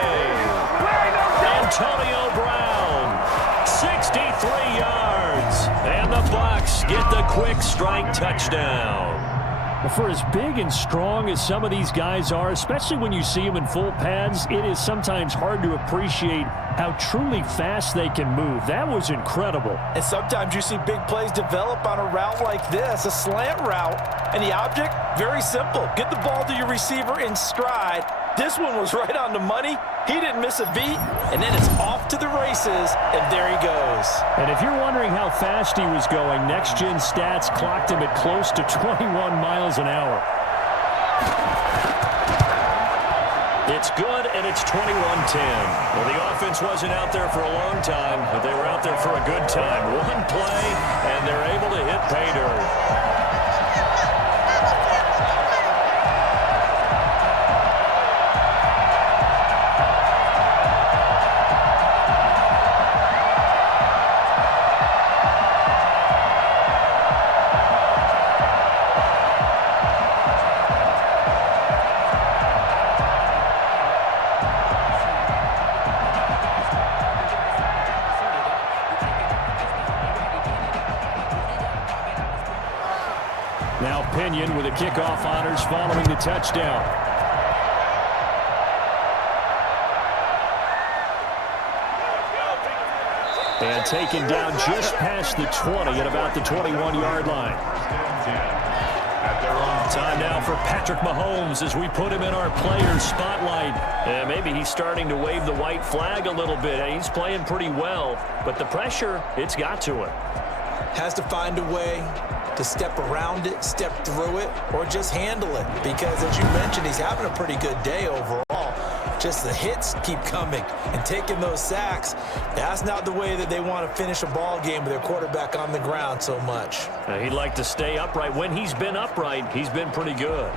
Antonio Brown, 63 yards. And the Bucs get the quick strike touchdown. Well, for as big and strong as some of these guys are, especially when you see them in full pads, it is sometimes hard to appreciate how truly fast they can move. That was incredible. And sometimes you see big plays develop on a route like this, a slant route, and the object, very simple. Get the ball to your receiver in stride. This one was right on the money. He didn't miss a beat, and then it's off to the races, and there he goes. And if you're wondering how fast he was going, Next Gen Stats clocked him at close to 21 miles an hour. It's good, and it's 21-10. Well, the offense wasn't out there for a long time, but they were out there for a good time. One play, and they're able to hit pay dirt. Now Pinion with the kickoff honors following the touchdown. And taken down just past the 20 at about the 21-yard line. Time now for Patrick Mahomes as we put him in our player spotlight. And maybe he's starting to wave the white flag a little bit. He's playing pretty well, but the pressure, it's got to him. Has to find a way to step around it, step through it, or just handle it. Because, as you mentioned, he's having a pretty good day overall. Just the hits keep coming and taking those sacks. That's not the way that they want to finish a ball game with their quarterback on the ground so much. He'd like to stay upright. When he's been upright, he's been pretty good.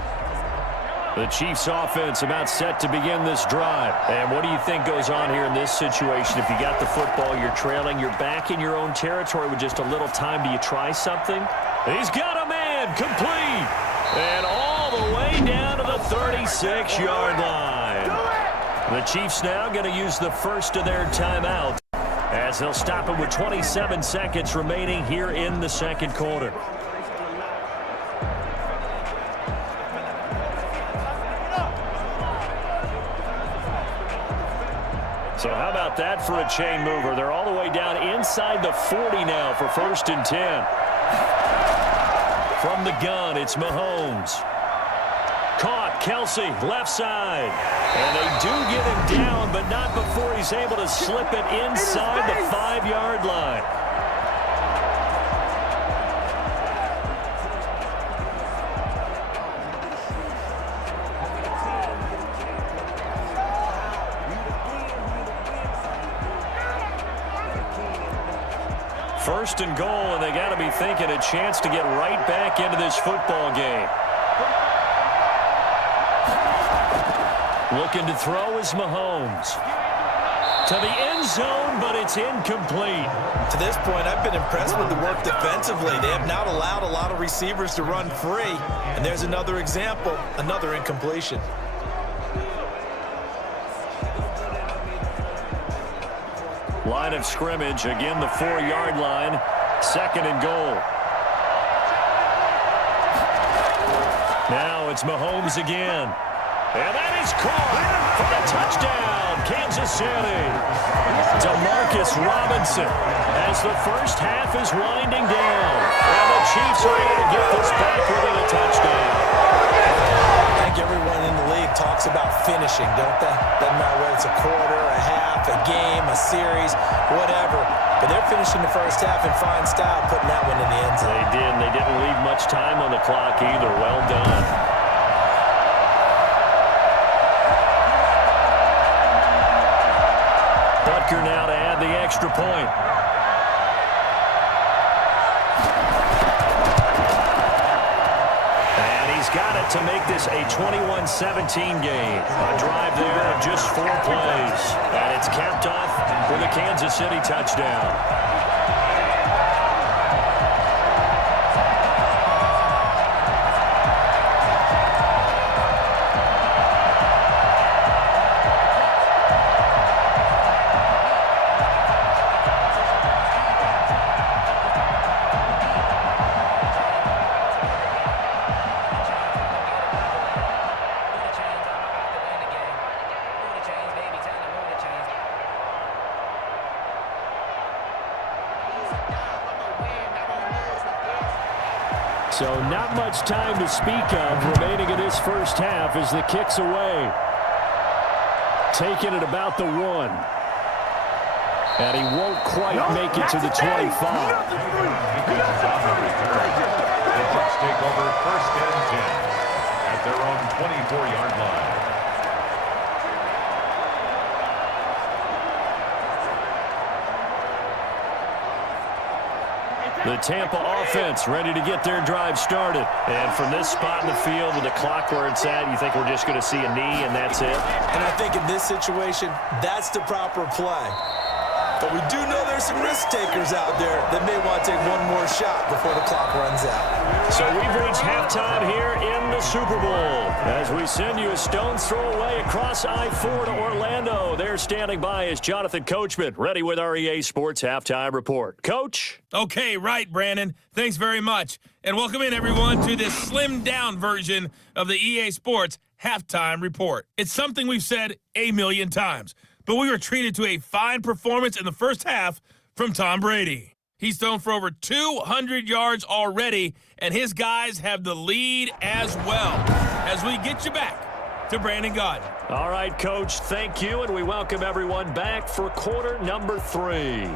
The Chiefs offense about set to begin this drive. And what do you think goes on here in this situation? If you got the football, you're trailing, you're back in your own territory with just a little time. Do you try something? He's got a man complete. And all the way down to the 36-yard line. The Chiefs now going to use the first of their timeout as they'll stop it with 27 seconds remaining here in the second quarter. So how about that for a chain mover? They're all the way down inside the 40 now for 1st and 10. From the gun, it's Mahomes. Caught, Kelsey, left side. And they do get him down, but not before he's able to slip it inside the 5-yard line. First and goal, and they got to be thinking a chance to get right back into this football game. Looking to throw is Mahomes. To the end zone, but it's incomplete. To this point, I've been impressed with the work defensively. They have not allowed a lot of receivers to run free. And there's another example, another incompletion. Line of scrimmage, again the 4-yard line. Second and goal. Now it's Mahomes again. And that is caught for the touchdown, Kansas City. DeMarcus Robinson as the first half is winding down. And the Chiefs are able to get this back within a touchdown. I think everyone in the league talks about finishing, don't they? Doesn't matter whether it's a quarter, a half, a game, a series, whatever. But they're finishing the first half in fine style, putting that one in the end zone. They did, and they didn't leave much time on the clock either. Well done. Now to add the extra point. And he's got it to make this a 21-17 game. A drive there of just 4 plays. And it's capped off with a Kansas City touchdown. So not much time to speak of remaining in this first half as the kick's away. Taking it about the 1. And he won't quite make it to the 25. Let's take over first and 10 at their own 24-yard line. The Tampa offense ready to get their drive started. And from this spot in the field with the clock where it's at, you think we're just going to see a knee and that's it? And I think in this situation, that's the proper play. But we do know there's some risk takers out there that may want to take one more shot before the clock runs out. So we've reached halftime here in the Super Bowl as we send you a stone's throw away across I-4 to Orlando. There standing by is Jonathan Coachman, ready with our EA Sports Halftime Report. Coach? Okay, right, Brandon. Thanks very much. And welcome in, everyone, to this slimmed-down version of the EA Sports Halftime Report. It's something we've said a million times, but we were treated to a fine performance in the first half from Tom Brady. He's thrown for over 200 yards already, and his guys have the lead as well. As we get you back to Brandon Gaudin. All right, Coach, thank you, and we welcome everyone back for quarter number 3.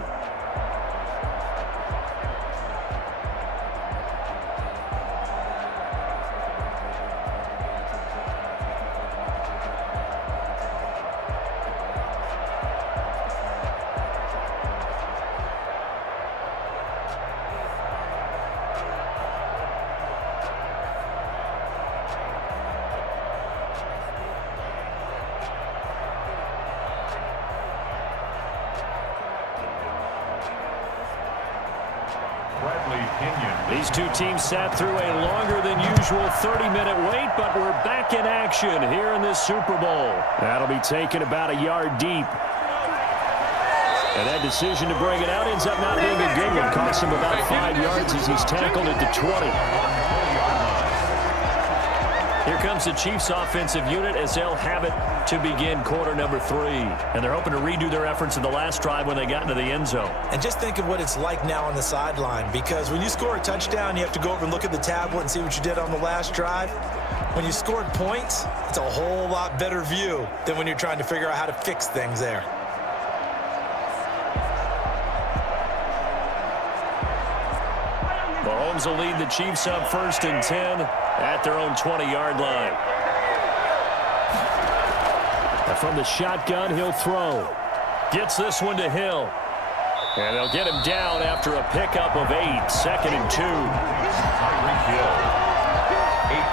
These two teams sat through a longer than usual 30-minute wait, but we're back in action here in this Super Bowl. That'll be taken about a yard deep. And that decision to bring it out ends up not being a good one. Costs him about 5 yards as he's tackled at the 20. Here comes the Chiefs offensive unit as they'll have it to begin quarter number 3. And they're hoping to redo their efforts in the last drive when they got into the end zone. And just think of what it's like now on the sideline, because when you score a touchdown, you have to go over and look at the tablet and see what you did on the last drive. When you scored points, it's a whole lot better view than when you're trying to figure out how to fix things there. Mahomes will lead the Chiefs up first and 10 at their own 20-yard line. And from the shotgun, he'll throw. Gets this one to Hill. And they'll get him down after a pickup of 8, 2nd and 2. 8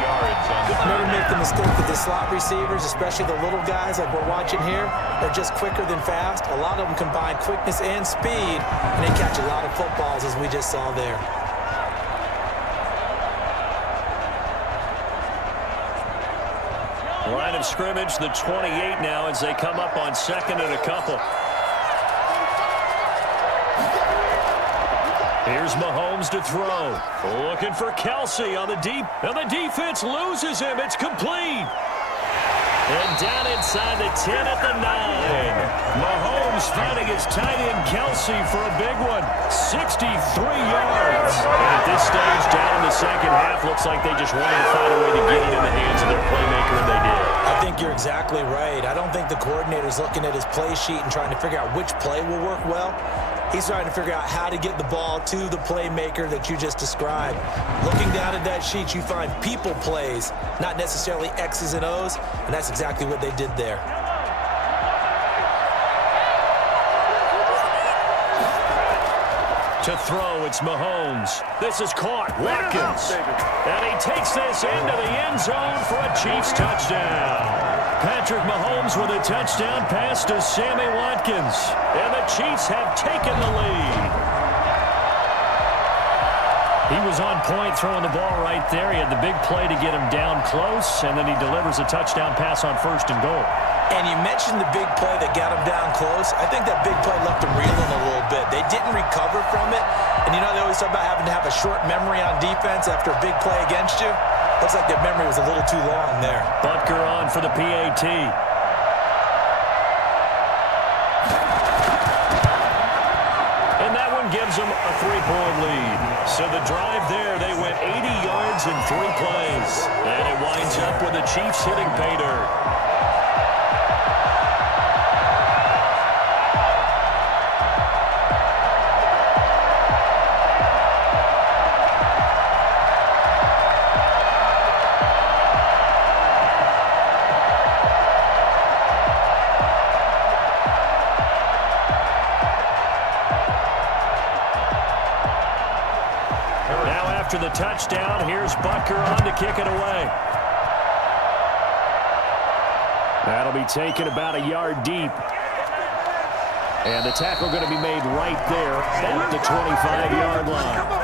yards on the Never make the mistake that the slot receivers, especially the little guys like we're watching here, are just quicker than fast. A lot of them combine quickness and speed, and they catch a lot of footballs, as we just saw there. Line of scrimmage, the 28 now as they come up on 2nd and a couple. Here's Mahomes to throw. Looking for Kelsey on the deep. And the defense loses him. It's complete. And down inside the 10 at the 9. Mahomes finding his tight end Kelsey for a big one. 63 yards. And at this stage, down in the second half, looks like they just wanted to find a way to get it in the hands of their playmaker, and they did. I think you're exactly right. I don't think the coordinator's looking at his play sheet and trying to figure out which play will work well. He's trying to figure out how to get the ball to the playmaker that you just described. Looking down at that sheet, you find people plays, not necessarily X's and O's, and that's exactly what they did there. To throw, it's Mahomes. This is caught. Watkins. And he takes this into the end zone for a Chiefs touchdown. Patrick Mahomes with a touchdown pass to Sammy Watkins. And the Chiefs have taken the lead. He was on point throwing the ball right there. He had the big play to get him down close, and then he delivers a touchdown pass on 1st and goal. And you mentioned the big play that got him down close. I think that big play left him reeling a little bit. They didn't recover from it. And you know they always talk about having to have a short memory on defense after a big play against you. Looks like their memory was a little too long there. Butker on for the PAT. And that one gives them a 3-point lead. So the drive there, they went 80 yards in 3 plays. And it winds up with the Chiefs hitting pay dirt. After the touchdown, here's Butker on to kick it away. That'll be taken about a yard deep. And the tackle going to be made right there at the 25-yard line.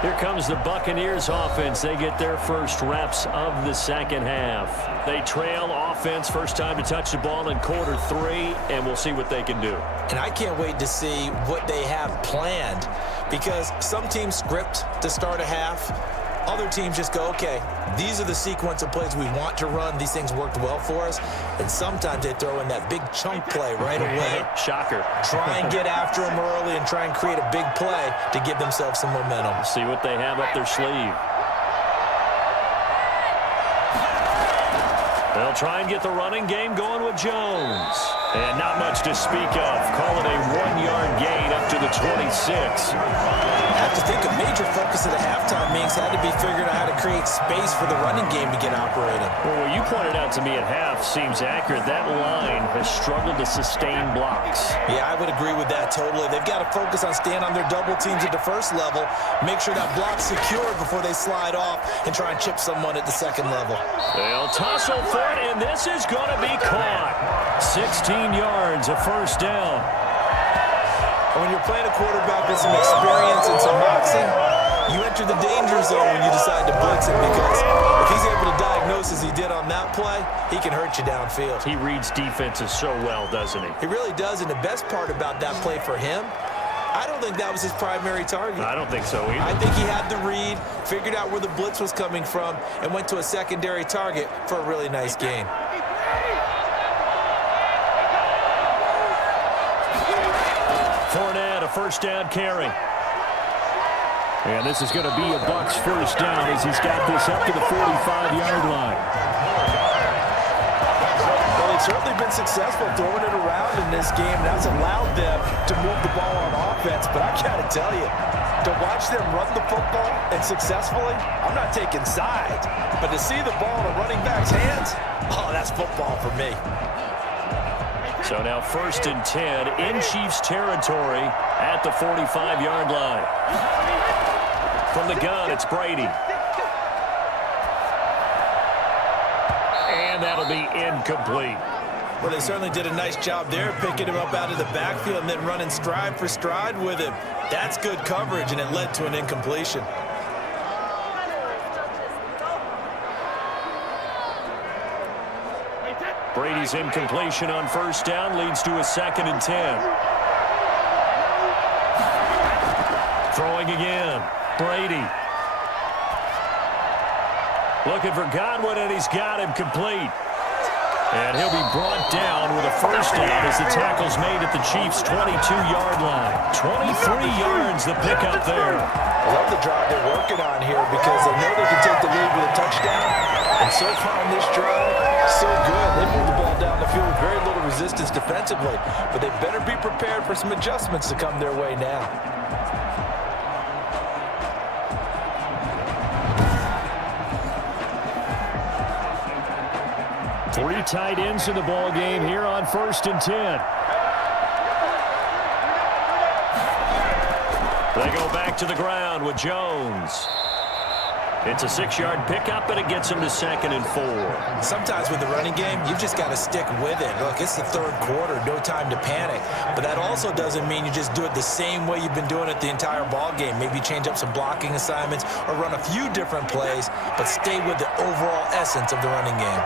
Here comes the Buccaneers offense. They get their first reps of the second half. They trail offense, first time to touch the ball in quarter 3, and we'll see what they can do. And I can't wait to see what they have planned, because some teams script to start a half. Other teams just go, okay, these are the sequence of plays we want to run. These things worked well for us. And sometimes they throw in that big chunk play right away. Shocker. Try and get after them early and try and create a big play to give themselves some momentum. See what they have up their sleeve. They'll try and get the running game going with Jones. And not much to speak of. Call it a 1-yard gain up to the 26. I have to think a major focus of the halftime meetings had to be figuring out how to create space for the running game to get operating. Well, what you pointed out to me at half seems accurate. That line has struggled to sustain blocks. Yeah, I would agree with that totally. They've got to focus on staying on their double teams at the first level, make sure that block's secured before they slide off and try and chip someone at the second level. They'll tussle for it, and this is going to be caught. 16 yards, a first down. And when you're playing a quarterback with some experience and some moxie, you enter the danger zone when you decide to blitz him, because if he's able to diagnose as he did on that play, he can hurt you downfield. He reads defenses so well, doesn't he? He really does, and the best part about that play for him, I don't think that was his primary target. I don't think so either. I think he had the read, figured out where the blitz was coming from, and went to a secondary target for a really nice gain. Fournette, a first down carry. And this is going to be a Bucs first down as he's got this up to the 45-yard line. Well, they've certainly been successful throwing it around in this game. That's allowed them to move the ball on offense. But I got to tell you, to watch them run the football and successfully, I'm not taking sides. But to see the ball in a running back's hands, oh, that's football for me. So now 1st and 10 in Chiefs territory at the 45-yard line. From the gun, it's Brady. And that'll be incomplete. Well, they certainly did a nice job there, picking him up out of the backfield and then running stride for stride with him. That's good coverage, and it led to an incompletion. Brady's incompletion on 1st down leads to a 2nd and 10. Throwing again. Brady. Looking for Godwin, and he's got him complete. And he'll be brought down with a 1st down as the tackle's made at the Chiefs' 22-yard line. 23 yards the pickup there. I love the drive they're working on here because they know they can take the lead with a touchdown. And so far in this drive, so good. They moved the ball down the field with very little resistance defensively. But they better be prepared for some adjustments to come their way now. Three tight ends in the ball game here on 1st and 10. They go back to the ground with Jones. It's a 6-yard pickup, and it gets him to 2nd and 4. Sometimes with the running game, you've just got to stick with it. Look, it's the 3rd quarter, no time to panic. But that also doesn't mean you just do it the same way you've been doing it the entire ball game. Maybe change up some blocking assignments or run a few different plays, but stay with the overall essence of the running game.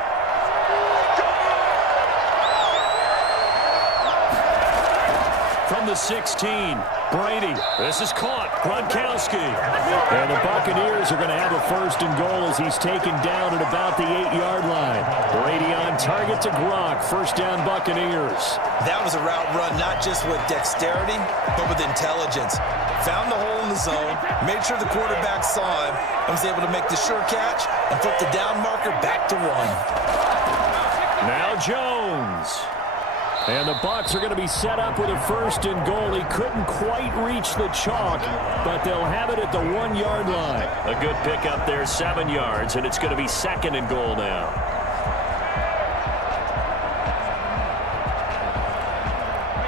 From the 16, Brady. This is caught. Gronkowski. And the Buccaneers are going to have a 1st and goal as he's taken down at about the 8-yard line. Brady on target to Gronk. 1st down Buccaneers. That was a route run not just with dexterity, but with intelligence. Found the hole in the zone, made sure the quarterback saw him, and was able to make the sure catch and flip the down marker back to 1. Now Jones. And the Bucs are going to be set up with a 1st and goal. He couldn't quite reach the chalk, but they'll have it at the 1-yard line. A good pickup there, 7 yards, and it's going to be 2nd and goal now.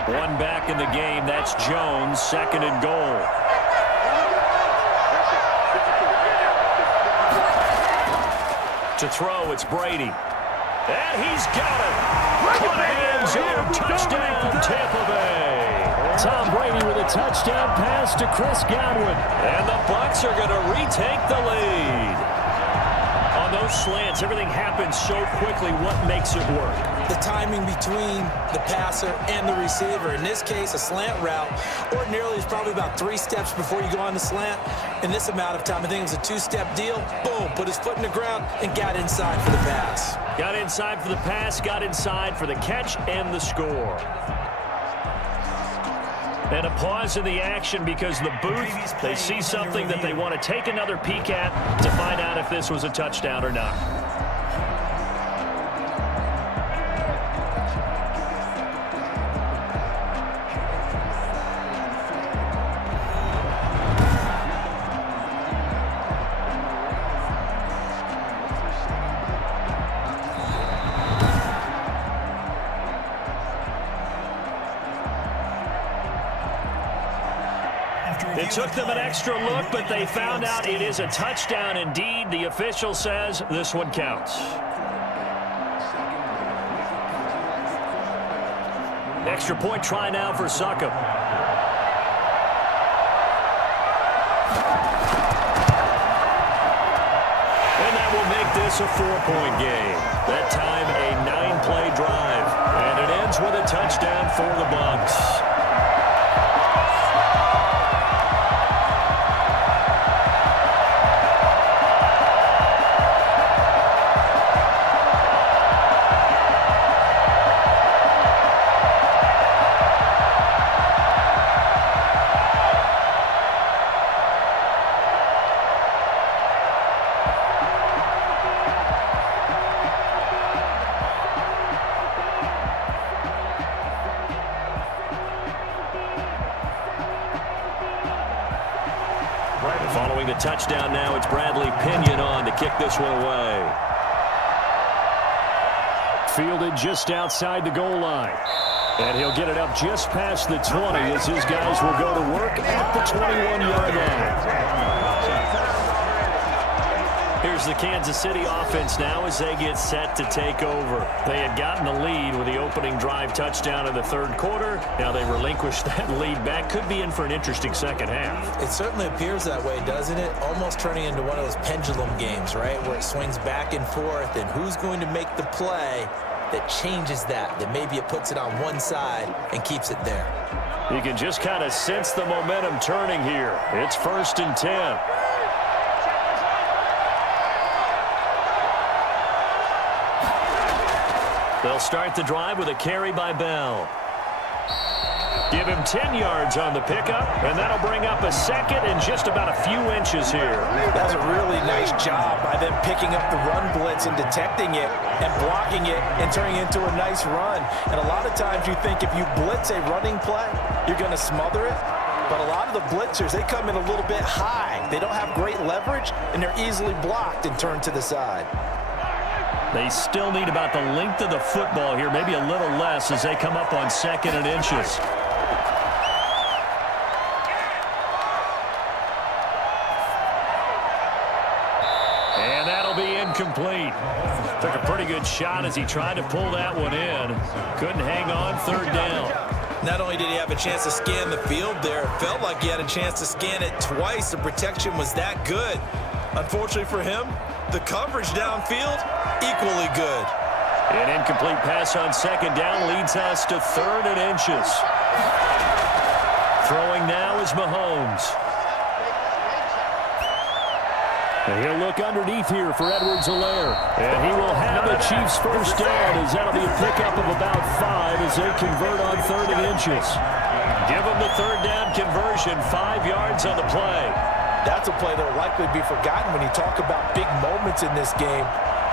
One back in the game. That's Jones, 2nd and goal. To throw, it's Brady. And he's got it. End zone touchdown, Tampa Bay. Tom Brady with a touchdown pass to Chris Godwin. And the Bucs are going to retake the lead. On those slants, everything happens so quickly. What makes it work? The timing between the passer and the receiver. In this case, a slant route ordinarily is probably about 3 steps before you go on the slant. In this amount of time, I think it was a 2-step deal. Boom, put his foot in the ground and got inside for the pass. Got inside for the pass, got inside for the catch and the score. And a pause in the action because the booth, they see something that they want to take another peek at to find out if this was a touchdown or not. It took them an extra look, but they found out it is a touchdown indeed. The official says this one counts. Extra point try now for Succop. And that will make this a 4-point game. That time a 9-play drive. And it ends with a touchdown for the Bucs. Following the touchdown now, it's Bradley Pinion on to kick this one away. Fielded just outside the goal line. And he'll get it up just past the 20 as his guys will go to work at the 21-yard line. Here's the Kansas City offense now as they get set to take over. They had gotten the lead with the opening drive touchdown in the third quarter. Now they relinquished that lead back. Could be in for an interesting second half. It certainly appears that way, doesn't it? Almost turning into one of those pendulum games, right, where it swings back and forth, and who's going to make the play that changes that maybe it puts it on one side and keeps it there. You can just kind of sense the momentum turning here. It's 1st and 10. They'll start the drive with a carry by Bell. Give him 10 yards on the pickup, and that'll bring up a second and just about a few inches here. That's a really nice job by them picking up the run blitz and detecting it and blocking it and turning it into a nice run. And a lot of times you think if you blitz a running play, you're going to smother it. But a lot of the blitzers, they come in a little bit high. They don't have great leverage, and they're easily blocked and turned to the side. They still need about the length of the football here, maybe a little less as they come up on 2nd and inches. And that'll be incomplete. Took a pretty good shot as he tried to pull that one in. Couldn't hang on, 3rd down. Not only did he have a chance to scan the field there, it felt like he had a chance to scan it twice. The protection was that good. Unfortunately for him, the coverage downfield, equally good. An incomplete pass on 2nd down leads us to 3rd and inches. Throwing now is Mahomes. And he'll look underneath here for Edwards-Helaire. And he will have the Chiefs' first down as that'll be a pickup of about 5 as they convert on 3rd and inches. Give them the 3rd down conversion, 5 yards on the play. That's a play that will likely be forgotten when you talk about big moments in this game.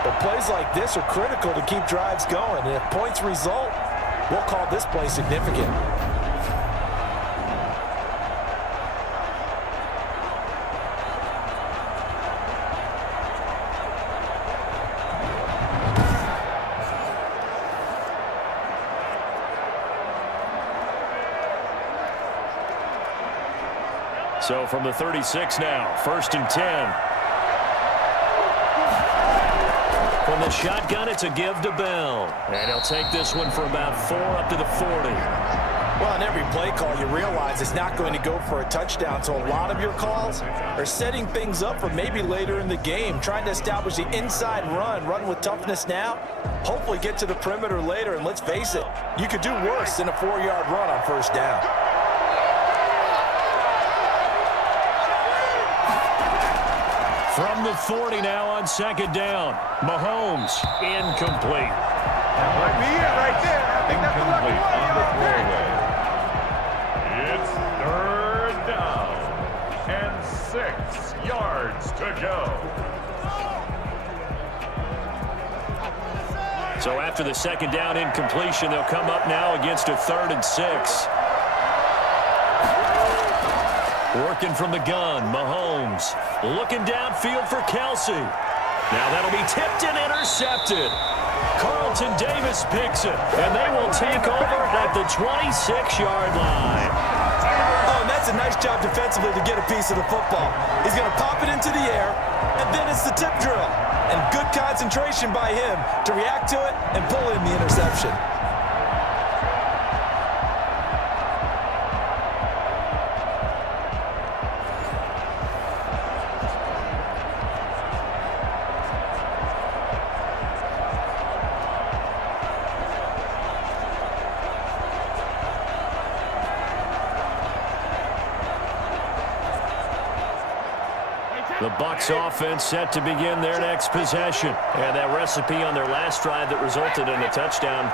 But plays like this are critical to keep drives going. And if points result, we'll call this play significant. So from the 36 now, 1st and 10. From the shotgun, it's a give to Bell. And he'll take this one for about 4 up to the 40. Well, on every play call, you realize it's not going to go for a touchdown. So a lot of your calls are setting things up for maybe later in the game, trying to establish the inside run with toughness now, hopefully get to the perimeter later. And let's face it, you could do worse than a 4-yard run on 1st down. From the 40 now on 2nd down. Mahomes, incomplete. That might be it right there. I think that's the lucky one. It's 3rd down and 6 yards to go. So after the 2nd down incompletion, they'll come up now against a 3rd and 6. Working from the gun, Mahomes. Looking downfield for Kelsey. Now that'll be tipped and intercepted. Carlton Davis picks it, and they will take over at the 26-yard line. Oh, and that's a nice job defensively to get a piece of the football. He's going to pop it into the air, and then it's the tip drill. And good concentration by him to react to it and pull in the interception. The Bucs offense set to begin their next possession. And that recipe on their last drive that resulted in a touchdown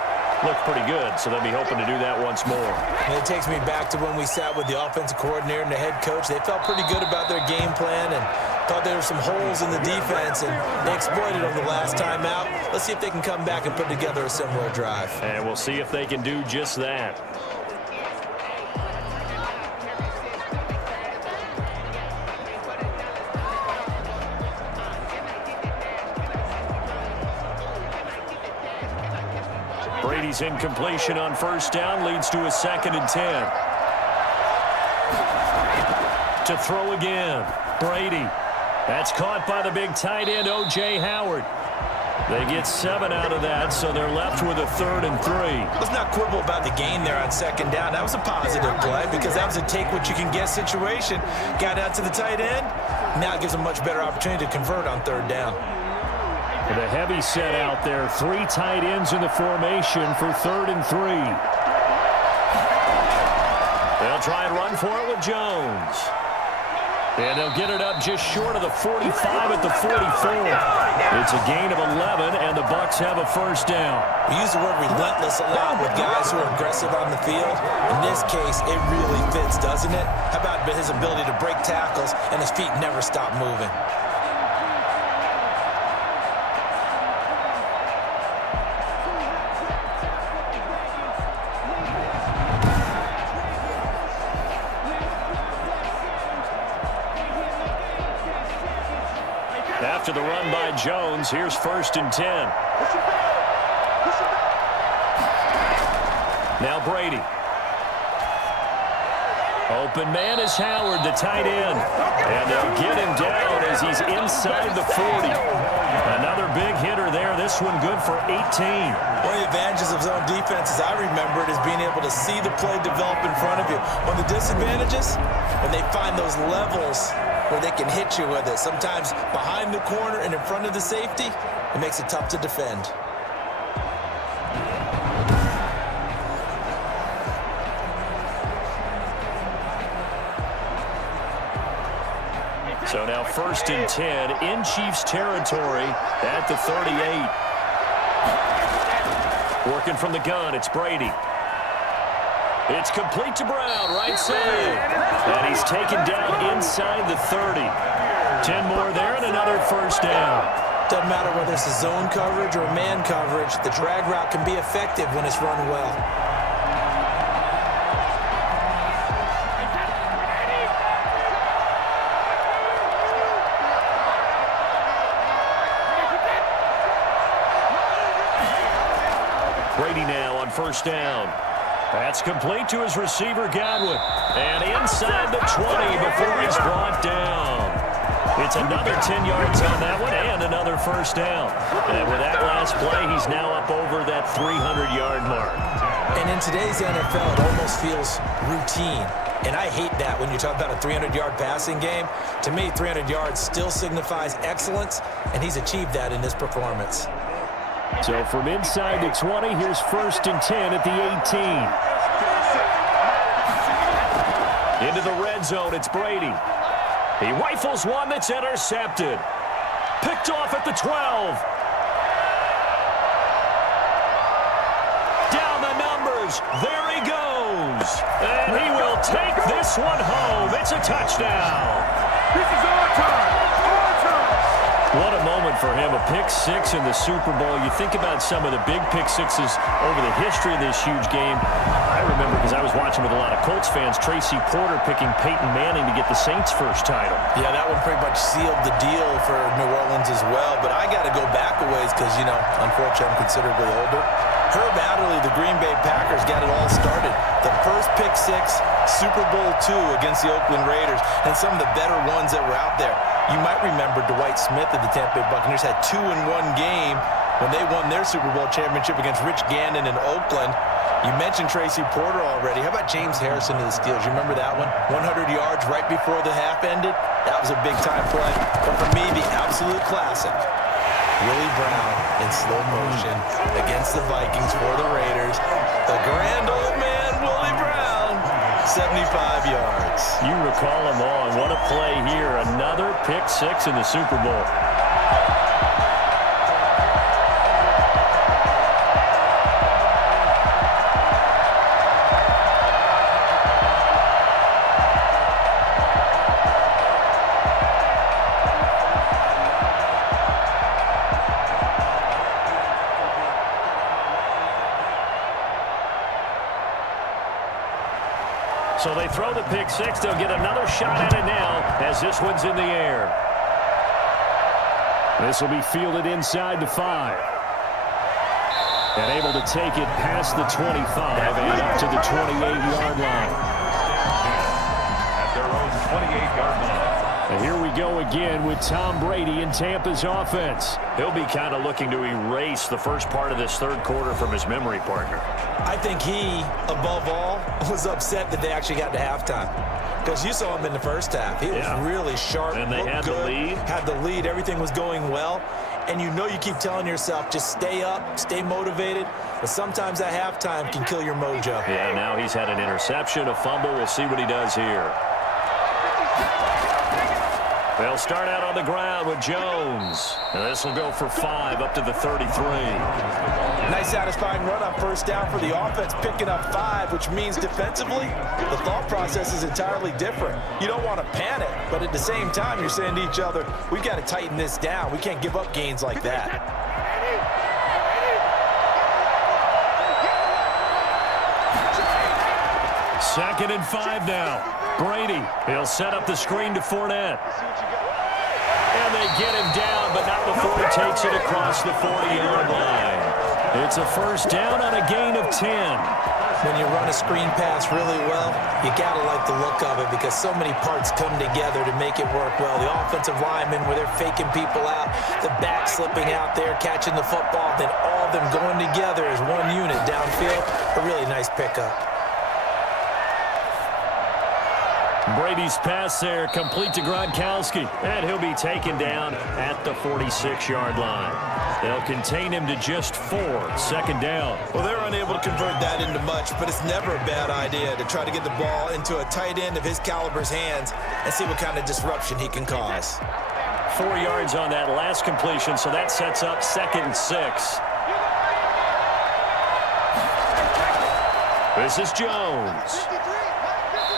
looked pretty good, so they'll be hoping to do that once more. And it takes me back to when we sat with the offensive coordinator and the head coach. They felt pretty good about their game plan and thought there were some holes in the defense, and they exploited them the last time out. Let's see if they can come back and put together a similar drive. And we'll see if they can do just that. Brady Brady's incompletion on first down leads to a 2nd and 10. To throw again, Brady. That's caught by the big tight end, O.J. Howard. They get 7 out of that, so they're left with a 3rd and 3. Let's not quibble about the gain there on 2nd down. That was a positive play because that was a take-what-you-can-get situation. Got out to the tight end. Now it gives a much better opportunity to convert on 3rd down. With a heavy set out there, 3 tight ends in the formation for 3rd and 3. They'll try and run for it with Jones. And they'll get it up just short of the 45 at the 44. It's a gain of 11, and the Bucs have a first down. We use the word relentless a lot with guys who are aggressive on the field. In this case, it really fits, doesn't it? How about his ability to break tackles and his feet never stop moving? After the run by Jones, here's 1st and 10. Now Brady. Open man is Howard, the tight end. And they'll get him down as he's inside the 40. Another big hitter there. This one good for 18. One of the advantages of zone defense, as I remember it, is being able to see the play develop in front of you. One of the disadvantages, when they find those levels where they can hit you with it. Sometimes behind the corner and in front of the safety, it makes it tough to defend. So now 1st and 10 in Chiefs territory at the 38. Working from the gun, it's Brady. It's complete to Brown, right side. And he's taken down inside the 30. 10 more there and another first down. Doesn't matter whether it's a zone coverage or man coverage, the drag route can be effective when it's run well. Brady now on first down. That's complete to his receiver, Godwin. And inside the 20 before he's brought down. It's another 10 yards on that one and another first down. And with that last play, he's now up over that 300-yard mark. And in today's NFL, it almost feels routine. And I hate that when you talk about a 300-yard passing game. To me, 300 yards still signifies excellence, and he's achieved that in this performance. So from inside the 20, here's 1st and 10 at the 18. Into the red zone, it's Brady. He rifles one that's intercepted. Picked off at the 12. Down the numbers. There he goes. And he will take this one home. It's a touchdown. This is our time. Our time. What a moment for him, a pick-6 in the Super Bowl. You think about some of the big pick-6s over the history of this huge game. I remember, because I was watching with a lot of Colts fans, Tracy Porter picking Peyton Manning to get the Saints' first title. Yeah, that one pretty much sealed the deal for New Orleans as well. But I got to go back a ways because, unfortunately, I'm considerably older. Herb Adderley, the Green Bay Packers, got it all started. The first pick-6, Super Bowl II against the Oakland Raiders, and some of the better ones that were out there. You might remember Dwight Smith of the Tampa Bay Buccaneers had 2 in one game when they won their Super Bowl championship against Rich Gannon in Oakland. You mentioned Tracy Porter already. How about James Harrison of the Steelers? You remember that one? 100 yards right before the half ended? That was a big-time play. But for me, the absolute classic, Willie Brown in slow motion against the Vikings for the Raiders. The grand old man, Willie Brown, 75 yards. You recall them all. What a play here. Another pick-6 in the Super Bowl. So they throw the pick-6. They'll get another shot at it now as this one's in the air. This will be fielded inside the 5. And able to take it past the 25 and up to the 28-yard line. At their own 28-yard line. And here we go again with Tom Brady in Tampa's offense. He'll be kind of looking to erase the first part of this third quarter from his memory partner. I think he, above all, was upset that they actually got to halftime. Because you saw him in the first half. He was really sharp. And they had the lead. Had the lead. Everything was going well. And you know you keep telling yourself, just stay up, stay motivated. But sometimes that halftime can kill your mojo. Yeah, now he's had an interception, a fumble. We'll see what he does here. They'll start out on the ground with Jones. And this will go for 5 up to the 33. Nice satisfying run on first down for the offense, picking up 5, which means defensively, the thought process is entirely different. You don't want to panic, but at the same time, you're saying to each other, we've got to tighten this down. We can't give up gains like that. Second and 5 now. Brady, he'll set up the screen to Fournette. And they get him down, but not before he takes it across the 40-yard line. It's a first down on a gain of 10. When you run a screen pass really well, you got to like the look of it because so many parts come together to make it work well. The offensive linemen, where they're faking people out, the back slipping out there, catching the football, then all of them going together as one unit downfield. A really nice pickup. Brady's pass there, complete to Gronkowski, and he'll be taken down at the 46-yard line. They'll contain him to just 4, second down. Well, they're unable to convert that into much, but it's never a bad idea to try to get the ball into a tight end of his caliber's hands and see what kind of disruption he can cause. 4 yards on that last completion, so that sets up 2nd and 6. This is Jones.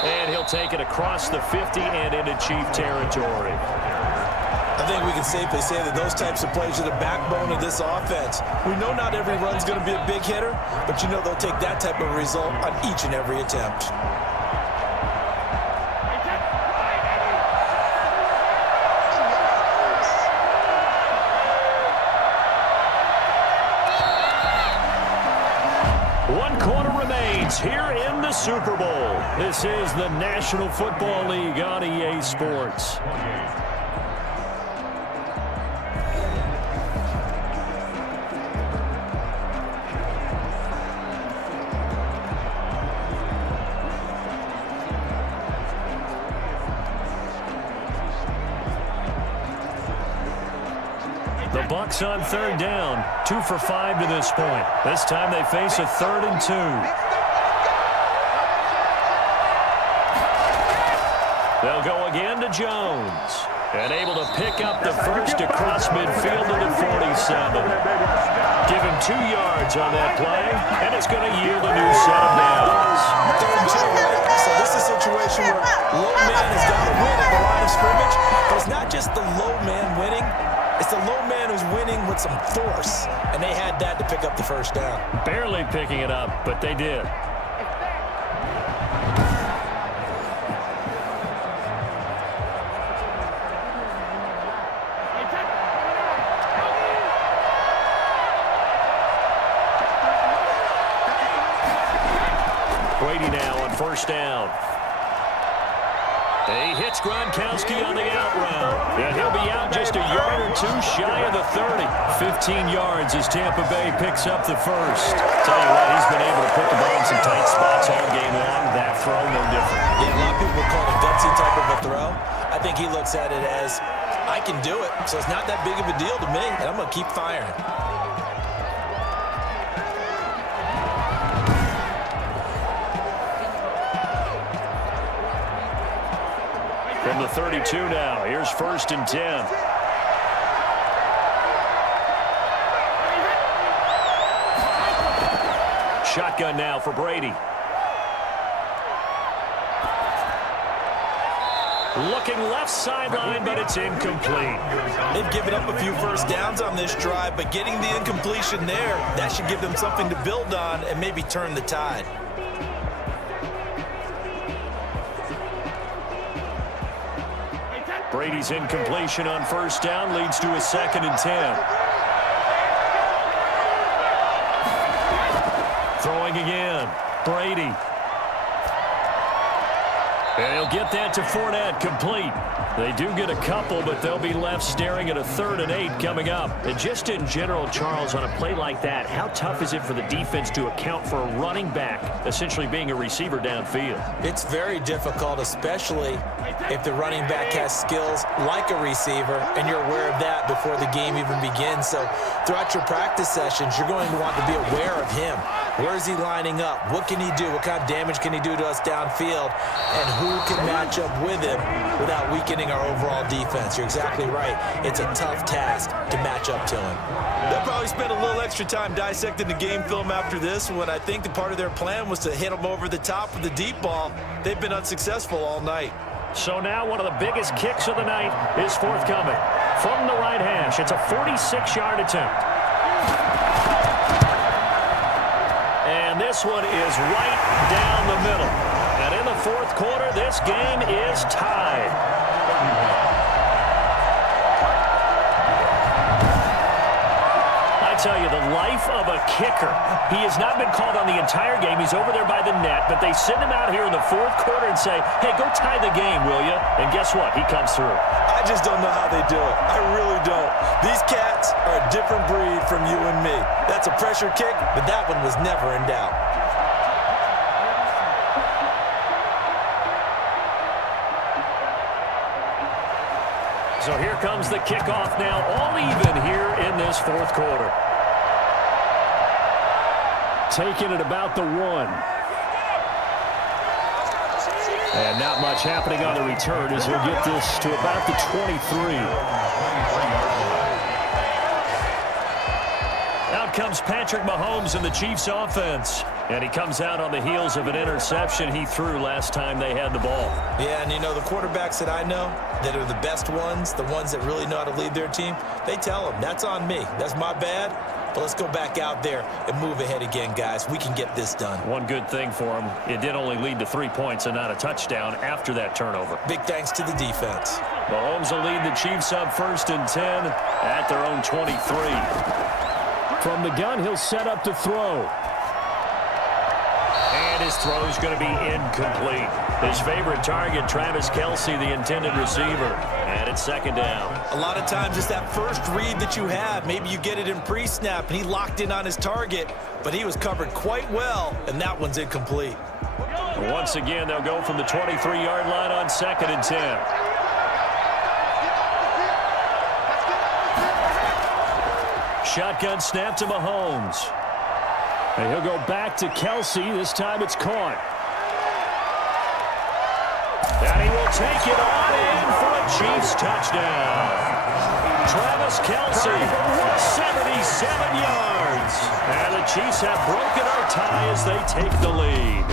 And he'll take it across the 50 and into Chief territory. I think we can safely say that those types of plays are the backbone of this offense. We know not every run's going to be a big hitter, but you know they'll take that type of result on each and every attempt. Here in the Super Bowl. This is the National Football League on EA Sports. The Bucs on third down, 2 for 5 to this point. This time they face a 3rd and 2. They'll go again to Jones. And able to pick up the first across midfield to the 47. Give him 2 yards on that play, and it's going to yield a new set of downs. 3rd and 2, right? So this is a situation where low man has got to win at the line of scrimmage, but it's not just the low man winning. It's the low man who's winning with some force, and they had that to pick up the first down. Barely picking it up, but they did. Brady now on first down. He hits Gronkowski on the out route. And he'll be out just a yard or 2 shy of the 30. 15 yards as Tampa Bay picks up the first. Tell you what, he's been able to put the ball in some tight spots all game long. That throw, no different. Yeah, a lot of people would call it a gutsy type of a throw. I think he looks at it as, I can do it, so it's not that big of a deal to me, and I'm going to keep firing. From the 32 now, here's 1st and 10. Shotgun now for Brady. Looking left sideline, but it's incomplete. They've given up a few first downs on this drive, but getting the incompletion there, that should give them something to build on and maybe turn the tide. Brady's incompletion on first down leads to a 2nd and 10. Throwing again. Brady. And he'll get that to Fournette, complete. They do get a couple, but they'll be left staring at a 3rd and 8 coming up. And just in general, Charles, on a play like that, how tough is it for the defense to account for a running back essentially being a receiver downfield? It's very difficult, especially if the running back has skills like a receiver, and you're aware of that before the game even begins. So throughout your practice sessions, you're going to want to be aware of him. Where is he lining up? What can he do? What kind of damage can he do to us downfield? And who can match up with him without weakening our overall defense? You're exactly right. It's a tough task to match up to him. They'll probably spend a little extra time dissecting the game film after this one. I think the part of their plan was to hit him over the top with the deep ball. They've been unsuccessful all night. So now one of the biggest kicks of the night is forthcoming. From the right hash, it's a 46-yard attempt. And this one is right down the middle. And in the 4th quarter, this game is tied. I tell you, the life of a kicker. He has not been called on the entire game. He's over there by the net, but they send him out here in the 4th quarter and say, hey, go tie the game, will you? And guess what? He comes through. I just don't know how they do it. I really don't. These cats are a different breed from you and me. That's a pressure kick, but that one was never in doubt. So here comes the kickoff now, all even here in this 4th quarter. Taking it about the 1. And not much happening on the return as he'll get this to about the 23. Out comes Patrick Mahomes in the Chiefs offense. And he comes out on the heels of an interception he threw last time they had the ball. Yeah, and you know, the quarterbacks that I know that are the best ones, the ones that really know how to lead their team, they tell them, that's on me. That's my bad. But let's go back out there and move ahead again, guys. We can get this done. One good thing for him, it did only lead to 3 points and not a touchdown after that turnover. Big thanks to the defense. Mahomes will lead the Chiefs up 1st and 10 at their own 23. From the gun, he'll set up to throw. And his throw is going to be incomplete. His favorite target, Travis Kelce, the intended receiver. And it's 2nd down. A lot of times it's that first read that you have. Maybe you get it in pre-snap, and he locked in on his target, but he was covered quite well, and that one's incomplete. Once again, they'll go from the 23-yard line on 2nd and 10. Shotgun snap to Mahomes. And he'll go back to Kelce. This time it's caught. And he will take it on in for a Chiefs touchdown. Travis Kelce, 77 yards. And the Chiefs have broken our tie as they take the lead.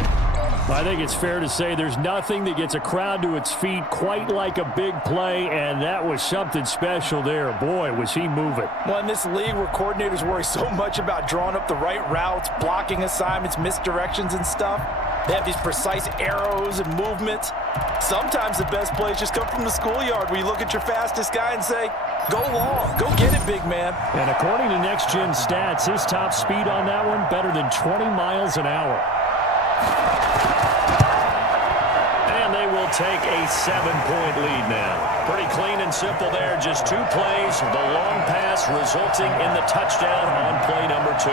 I think it's fair to say there's nothing that gets a crowd to its feet quite like a big play, and that was something special there. Boy, was he moving. Well, in this league where coordinators worry so much about drawing up the right routes, blocking assignments, misdirections and stuff, they have these precise arrows and movements. Sometimes the best plays just come from the schoolyard where you look at your fastest guy and say, go long, go get it, big man. And according to Next Gen Stats, his top speed on that one, better than 20 miles an hour. And they will take a 7-point lead now. Pretty clean and simple there. Just 2 plays. The long pass resulting in the touchdown on play number 2.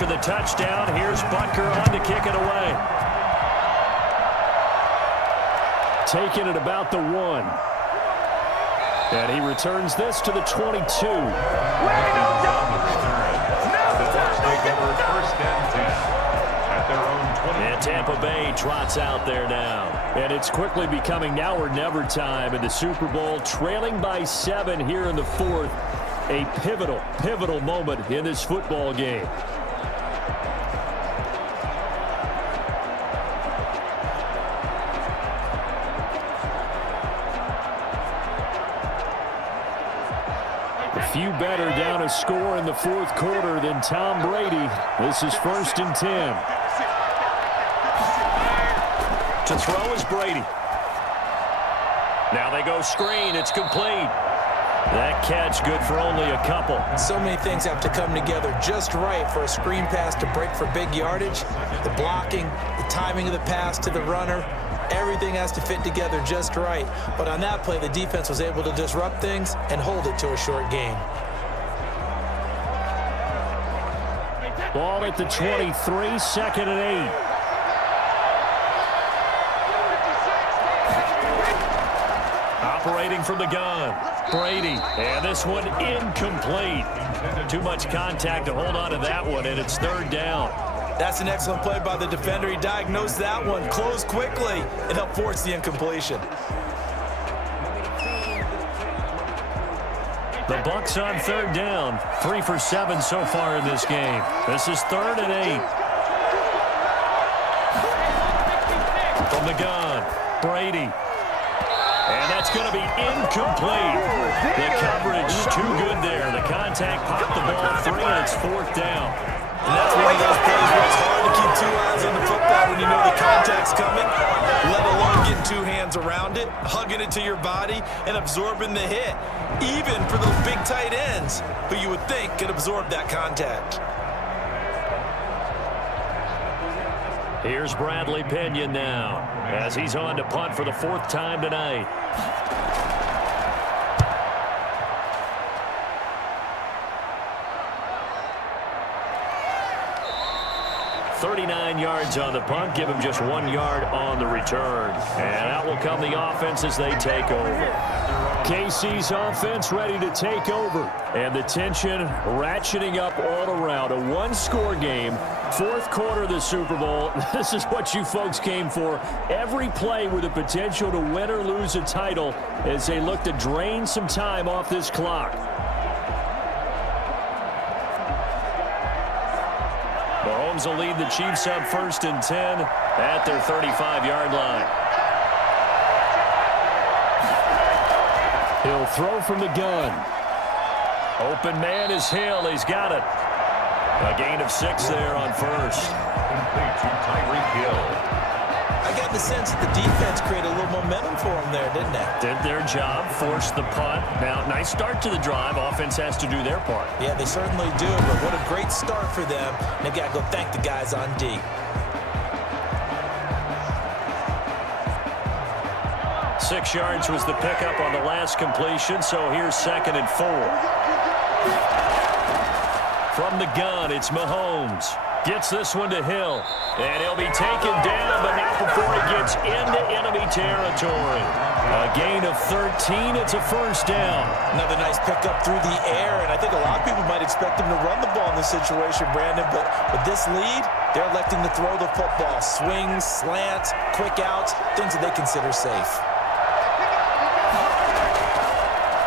After the touchdown, here's Butker on to kick it away. Taking it about the 1. And he returns this to the 22. And Tampa Bay trots out there now. And it's quickly becoming now or never time in the Super Bowl, trailing by 7 here in the 4th. a pivotal moment in this football game. A few better down a score in the fourth quarter than Tom Brady. This is 1st and 10. To throw is Brady. Now they go screen. It's complete. That catch good for only a couple. So many things have to come together just right for a screen pass to break for big yardage. The blocking, the timing of the pass to the runner, everything has to fit together just right. But on that play, the defense was able to disrupt things and hold it to a short gain. Ball at the 23, 2nd and 8. Operating from the gun, Brady, and this one incomplete. Too much contact to hold on to that one, and it's 3rd down. That's an excellent play by the defender. He diagnosed that one, closed quickly, and helped force the incompletion. The Bucs on 3rd down, 3 for 7 so far in this game. This is 3rd and 8. From the gun, Brady. And that's going to be incomplete. The coverage too good there. The contact popped the ball free, and it's 4th down. And that's one of those plays where it's hard to keep 2 eyes on the football when you know the contact's coming, let alone getting 2 hands around it, hugging it to your body, and absorbing the hit, even for those big tight ends who you would think could absorb that contact. Here's Bradley Pinion now as he's on to punt for the 4th time tonight. "39 yards on the punt, give him just 1 yard on the return. And out will come the offense as they take over. KC's offense ready to take over. And the tension ratcheting up all around. A 1-score game, 4th quarter of the Super Bowl. This is what you folks came for. Every play with the potential to win or lose a title as they look to drain some time off this clock. Mahomes will lead the Chiefs up 1st and 10 at their 35-yard line. He'll throw from the gun. Open man is Hill. He's got it. A gain of 6 there on 1st. I got the sense that the defense created a little momentum for them there, didn't they? Did their job, forced the punt. Now, nice start to the drive. Offense has to do their part. Yeah, they certainly do, but what a great start for them. And they got to go thank the guys on D. Six yards was the pickup on the last completion, so here's 2nd and 4. From the gun, it's Mahomes. Gets this one to Hill. And he'll be taken down, but not before he gets into enemy territory. A gain of 13. It's a 1st down. Another nice pickup through the air, and I think a lot of people might expect him to run the ball in this situation, Brandon, but with this lead, they're electing to throw the football. Swings, slants, quick outs, things that they consider safe.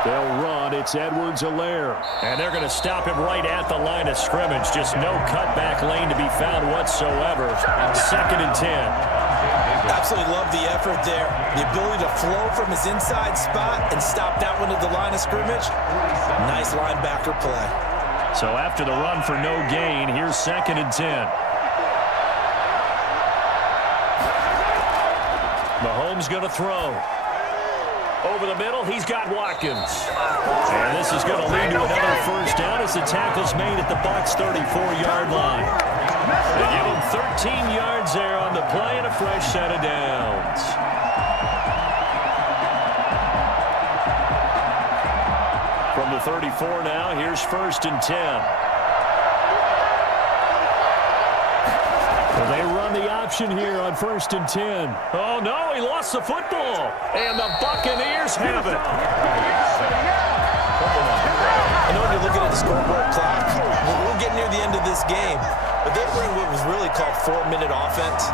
They'll run. It's Edwards-Helaire. And they're going to stop him right at the line of scrimmage. Just no cutback lane to be found whatsoever. 2nd and 10. Absolutely love the effort there. The ability to flow from his inside spot and stop that one at the line of scrimmage. Nice linebacker play. So after the run for no gain, here's 2nd and 10. Mahomes going to throw. Over the middle, he's got Watkins. And this is going to lead to another 1st down as the tackle's made at the Bucs' 34-yard line. They give him 13 yards there on the play and a fresh set of downs. From the 34 now, here's 1st and 10. Well, they run the option here on 1st and 10. Oh, no, he lost the football. And the Buccaneers have it. I know when you're looking at the scoreboard clock, we'll get near the end of this game, but they were in what was really called 4-minute offense.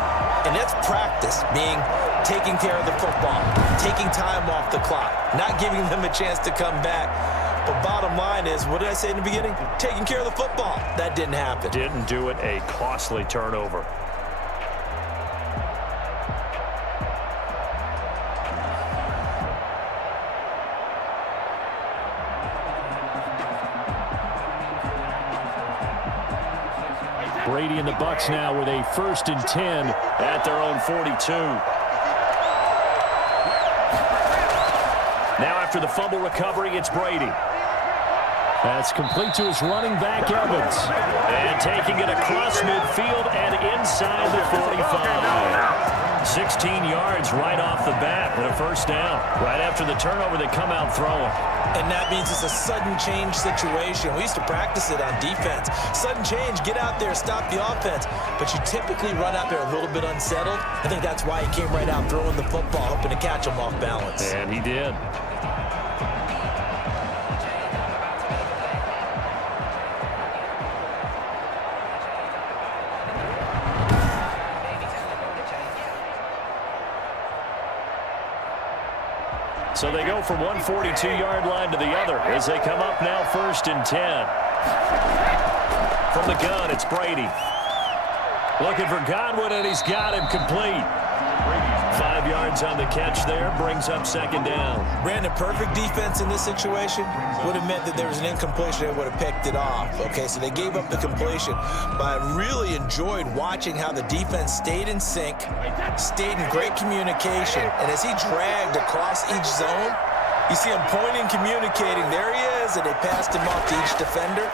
And that's practice, being taking care of the football, taking time off the clock, not giving them a chance to come back. But bottom line is, what did I say in the beginning? Taking care of the football. That didn't happen. Didn't do it. A costly turnover. Brady and the Bucs now with a 1st and 10 at their own 42. Now after the fumble recovery, it's Brady. That's complete to his running back, Evans. And taking it across midfield and inside the 45. 16 yards right off the bat and a 1st down. Right after the turnover, they come out throwing. And that means it's a sudden change situation. We used to practice it on defense. Sudden change, get out there, stop the offense. But you typically run out there a little bit unsettled. I think that's why he came right out throwing the football, hoping to catch him off balance. And he did. So they go from one 42-yard line to the other as they come up now 1st and 10. From the gun, it's Brady. Looking for Godwin, and he's got him complete. 5 yards on the catch there, brings up 2nd down. Brandon, perfect defense in this situation would have meant that there was an incompletion that would have picked it off. Okay, so they gave up the completion. But I really enjoyed watching how the defense stayed in sync, stayed in great communication. And as he dragged across each zone, you see him pointing, communicating. There he is, and they passed him off to each defender.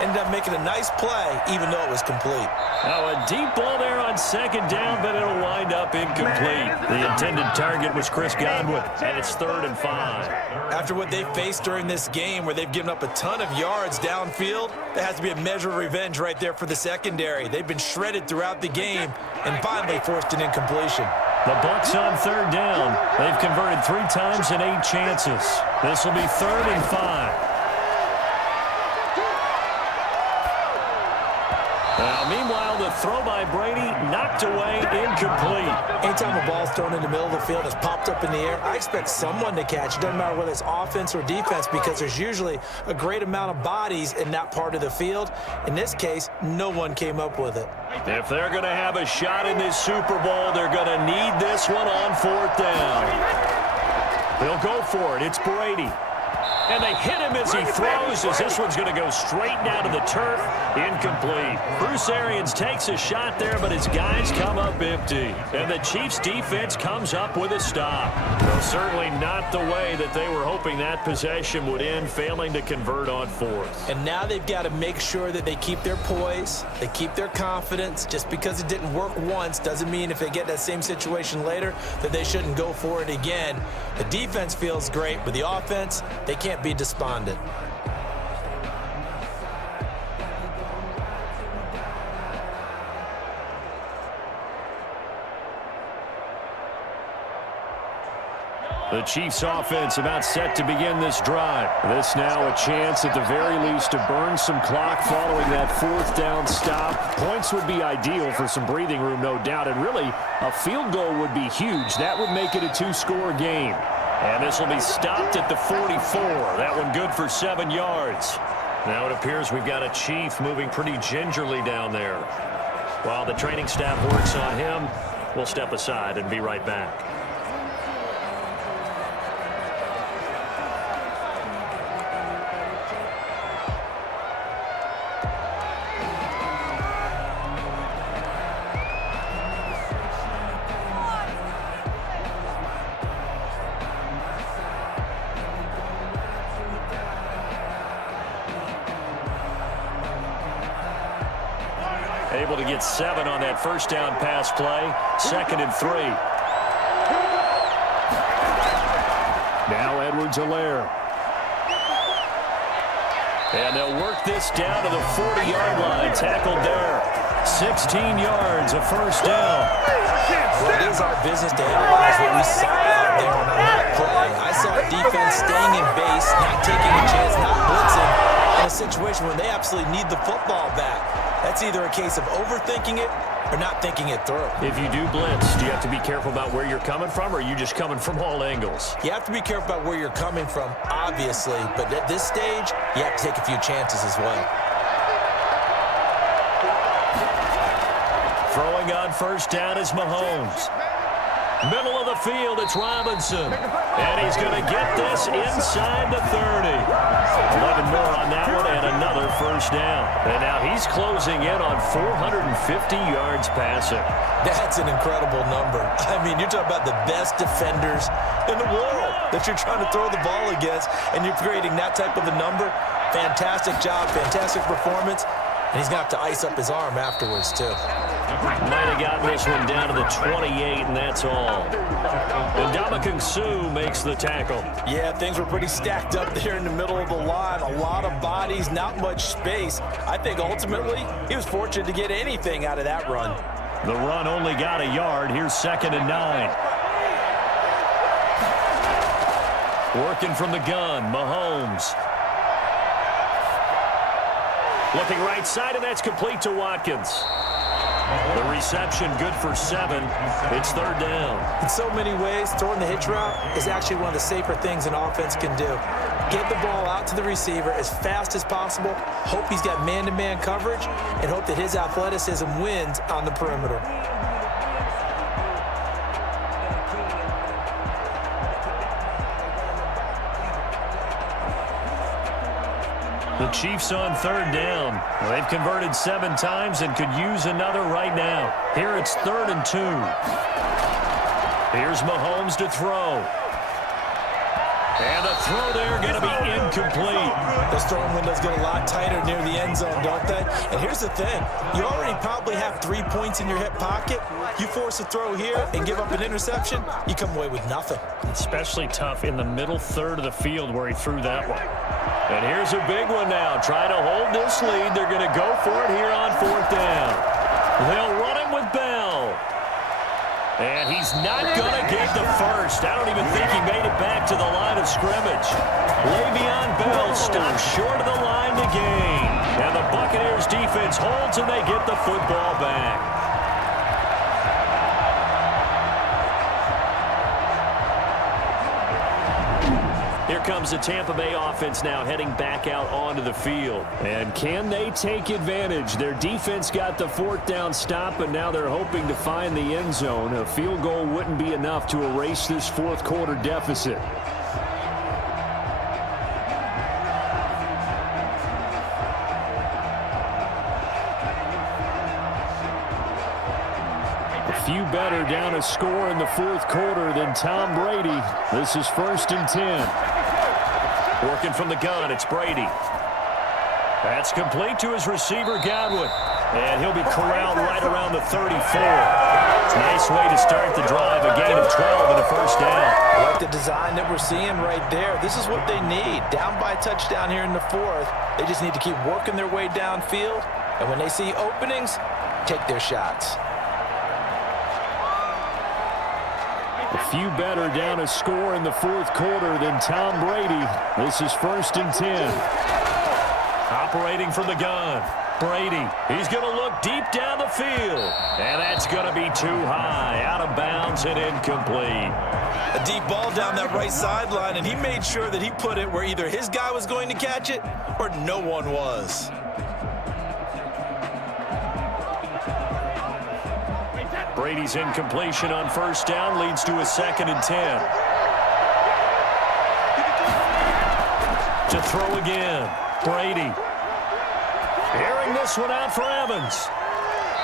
Ended up making a nice play, even though it was complete. Now a deep ball there on 2nd down, but it'll wind up incomplete. The intended target was Chris Godwin, and it's 3rd and 5. After what they faced during this game, where they've given up a ton of yards downfield, there has to be a measure of revenge right there for the secondary. They've been shredded throughout the game and finally forced an incompletion. The Bucs on 3rd down. They've converted 3 times in 8 chances. This will be 3rd and 5. Now, meanwhile, the throw by Brady knocked away, incomplete. Anytime a ball's thrown in the middle of the field, it's popped up in the air, I expect someone to catch. It doesn't matter whether it's offense or defense, because there's usually a great amount of bodies in that part of the field. In this case, no one came up with it. If they're going to have a shot in this Super Bowl, they're going to need this one on 4th down. They'll go for it. It's Brady. And they hit him as he throws, as this one's going to go straight down to the turf. Incomplete. Bruce Arians takes a shot there, but his guys come up empty. And the Chiefs' defense comes up with a stop. Well, certainly not the way that they were hoping that possession would end, failing to convert on 4th. And now they've got to make sure that they keep their poise, they keep their confidence. Just because it didn't work once doesn't mean if they get that same situation later that they shouldn't go for it again. The defense feels great, but the offense, they can't be despondent. The Chiefs offense about set to begin this drive. This now a chance at the very least to burn some clock following that 4th down stop. Points would be ideal for some breathing room, no doubt, and really a field goal would be huge. That would make it a 2-score game. And this will be stopped at the 44. That one good for 7 yards. Now it appears we've got a Chief moving pretty gingerly down there. While the training staff works on him, we'll step aside and be right back. Able to get 7 on that 1st down pass play. 2nd and 3. Now Edwards-Helaire. And they'll work this down to the 40-yard line. Tackled there. 16 yards, a 1st down. Well, it is our business to analyze what we saw out there on that play. I saw defense staying in base, not taking a chance, not blitzing, in a situation where they absolutely need the football back. That's either a case of overthinking it or not thinking it through. If you do blitz, do you have to be careful about where you're coming from, or are you just coming from all angles? You have to be careful about where you're coming from, obviously, but at this stage, you have to take a few chances as well. Throwing on first down is Mahomes. Middle of the field, it's Robinson. And he's going to get this inside the 30. 11 more on that one and another first down. And now he's closing in on 450 yards passing. That's an incredible number. I mean, you're talking about the best defenders in the world that you're trying to throw the ball against, and you're creating that type of a number. Fantastic job, fantastic performance. And he's going to have to ice up his arm afterwards, too. Might have gotten this one down to the 28, and that's all. And Ndamukong Suh makes the tackle. Yeah, things were pretty stacked up there in the middle of the line. A lot of bodies, not much space. I think ultimately he was fortunate to get anything out of that run. The run only got a yard. Here's 2nd and 9. Working from the gun, Mahomes. Looking right side, and that's complete to Watkins. The reception good for 7. It's 3rd down. In so many ways, throwing the hitch route is actually one of the safer things an offense can do. Get the ball out to the receiver as fast as possible, hope he's got man-to-man coverage, and hope that his athleticism wins on the perimeter. The Chiefs on 3rd down. They've converted 7 times and could use another right now. Here it's 3rd and 2. Here's Mahomes to throw. And the throw there going to be incomplete. Those throwing windows get a lot tighter near the end zone, don't they? And here's the thing. You already probably have 3 points in your hip pocket. You force a throw here and give up an interception, you come away with nothing. Especially tough in the middle third of the field where he threw that one. And here's a big one now. Trying to hold this lead. They're going to go for it here on 4th down. They'll run it with Bell. And he's not going to get the first. I don't even think he made it back to the line of scrimmage. Le'Veon Bell stops short of the line to gain. And the Buccaneers defense holds and they get the football back. Here comes the Tampa Bay offense now heading back out onto the field. And can they take advantage? Their defense got the 4th down stop, and now they're hoping to find the end zone. A field goal wouldn't be enough to erase this 4th quarter deficit. A few better down a score in the 4th quarter than Tom Brady. This is 1st and 10. Working from the gun, it's Brady. That's complete to his receiver, Godwin. And he'll be corralled right around the 34. Nice way to start the drive. A gain of 12 and a first down. I like the design that we're seeing right there. This is what they need. Down by a touchdown here in the 4th. They just need to keep working their way downfield. And when they see openings, take their shots. A few better down a score in the 4th quarter than Tom Brady. This is 1st and 10. Operating from the gun. Brady. He's going to look deep down the field. And that's going to be too high. Out of bounds and incomplete. A deep ball down that right sideline, and he made sure that he put it where either his guy was going to catch it or no one was. Brady's incompletion on 1st down leads to a 2nd and 10. To throw again. Brady. Airing this one out for Evans.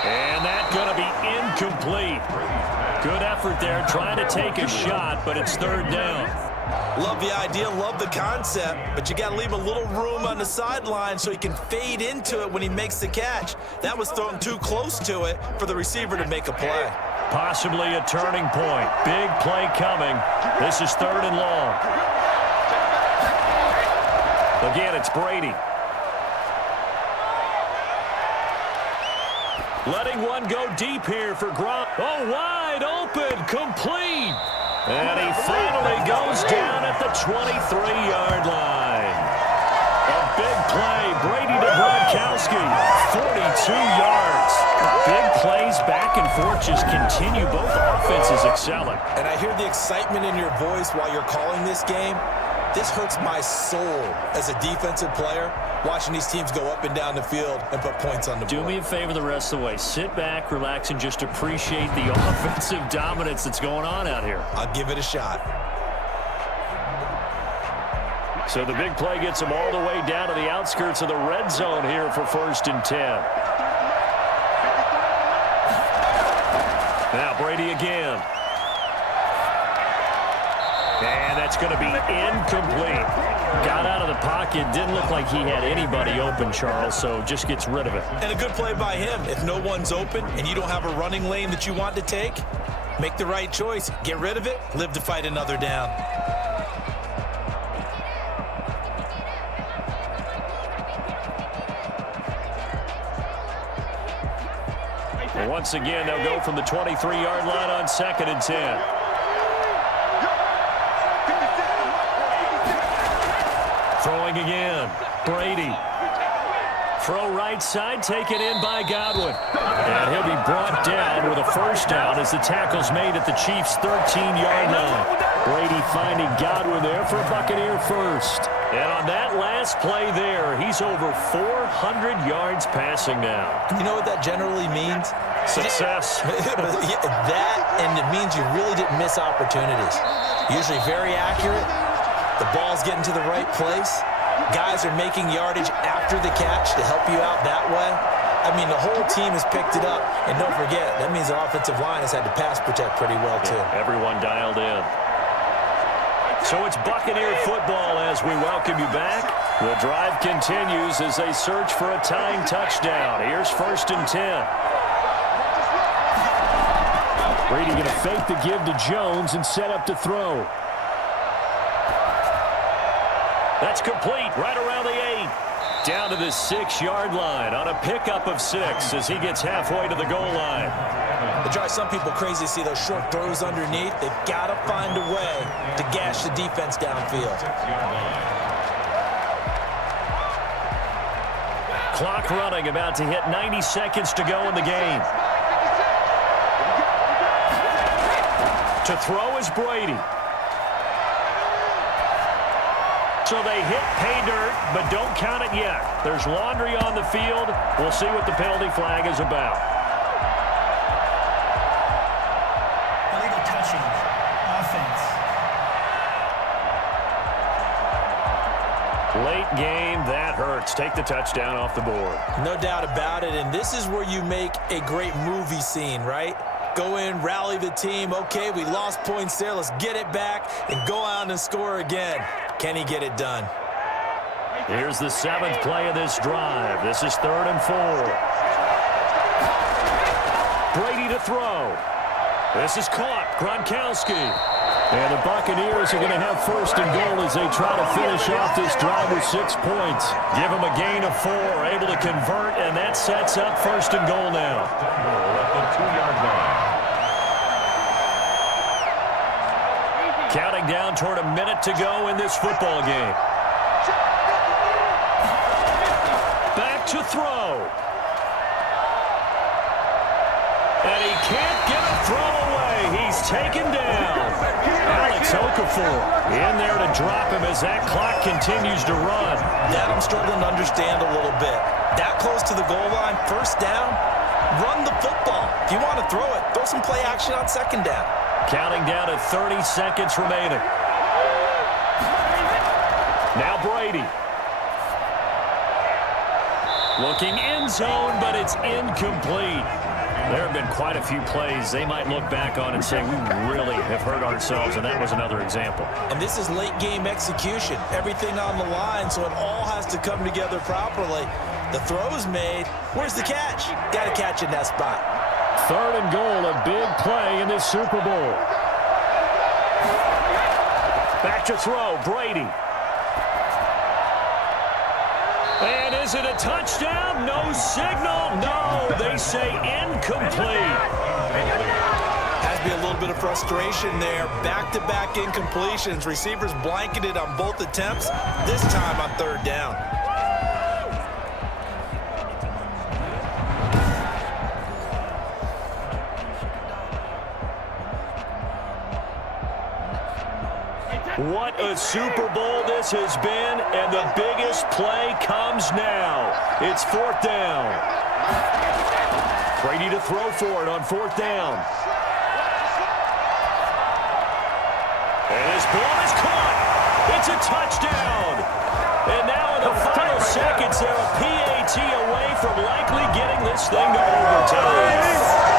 And that's going to be incomplete. Good effort there trying to take a shot, but it's 3rd down. Love the idea, love the concept, but you got to leave a little room on the sideline so he can fade into it when he makes the catch. That was thrown too close to it for the receiver to make a play. Possibly a turning point. Big play coming. This is 3rd and long. Again, it's Brady. Letting one go deep here for Gronk. Oh, wide open, complete. And he finally goes down at the 23-yard line. A big play. Brady to Gronk Gronkowski, 42 yards. Big plays back and forth just continue. Both offenses excelling. And I hear the excitement in your voice while you're calling this game. This hurts my soul as a defensive player, watching these teams go up and down the field and put points on the board. Do me a favor the rest of the way. Sit back, relax, and just appreciate the offensive dominance that's going on out here. I'll give it a shot. So the big play gets them all the way down to the outskirts of the red zone here for 1st and 10. Now Brady again. And that's going to be incomplete. Got out of the pocket. Didn't look like he had anybody open, Charles, so just gets rid of it. And a good play by him. If no one's open and you don't have a running lane that you want to take, make the right choice. Get rid of it. Live to fight another down. And once again, they'll go from the 23-yard line on 2nd and 10. Throwing again. Brady. Throw right side, taken in by Godwin. And he'll be brought down with a 1st down as the tackle's made at the Chiefs' 13-yard line. Brady finding Godwin there for a Buccaneer 1st. And on that last play there, he's over 400 yards passing now. You know what that generally means? Success. That, and it means you really didn't miss opportunities. Usually very accurate. The ball's getting to the right place. Guys are making yardage after the catch to help you out that way. I mean, the whole team has picked it up. And don't forget, that means the offensive line has had to pass protect pretty well, too. Yeah, everyone dialed in. So it's Buccaneer football as we welcome you back. The drive continues as they search for a tying touchdown. Here's 1st and 10. Brady going to fake the give to Jones and set up to throw. That's complete right around the 8. Down to the 6-yard line on a pickup of 6 as he gets halfway to the goal line. It drives some people crazy to see those short throws underneath. They've got to find a way to gash the defense downfield. Clock running, about to hit 90 seconds to go in the game. To throw is Brady. So they hit pay dirt, but don't count it yet. There's laundry on the field. We'll see what the penalty flag is about. Illegal touching. Offense. Late game, that hurts. Take the touchdown off the board. No doubt about it, and this is where you make a great movie scene, right? Go in, rally the team. Okay, we lost points there. Let's get it back and go out and score again. Can he get it done? Here's the 7th play of this drive. This is 3rd and 4. Brady to throw. This is caught. Gronkowski. And the Buccaneers are going to have 1st and goal as they try to finish off this drive with 6 points. Give them a gain of 4, able to convert, and that sets up 1st and goal now. Counting down toward a minute to go in this football game. Back to throw. And he can't get a throw away. He's taken down. Alex Okafor in there to drop him as that clock continues to run. That I'm struggling to understand a little bit. That close to the goal line, 1st down, run the football. If you want to throw it, throw some play action on 2nd down. Counting down to 30 seconds remaining. Now Brady. Looking end zone, but it's incomplete. There have been quite a few plays they might look back on and say, we really have hurt ourselves, and that was another example. And this is late game execution. Everything on the line, so it all has to come together properly. The throw's made. Where's the catch? Got to catch in that spot. 3rd and goal, a big play in this Super Bowl. Back to throw, Brady. And is it a touchdown? No signal. No, they say incomplete. Has to be a little bit of frustration there. Back-to-back incompletions. Receivers blanketed on both attempts, this time on 3rd down. What a Super Bowl this has been, and the biggest play comes now. It's 4th down. Brady to throw for it on 4th down. And his ball is caught. It's a touchdown. And now in the final seconds, they're a PAT away from likely getting this thing to overtime.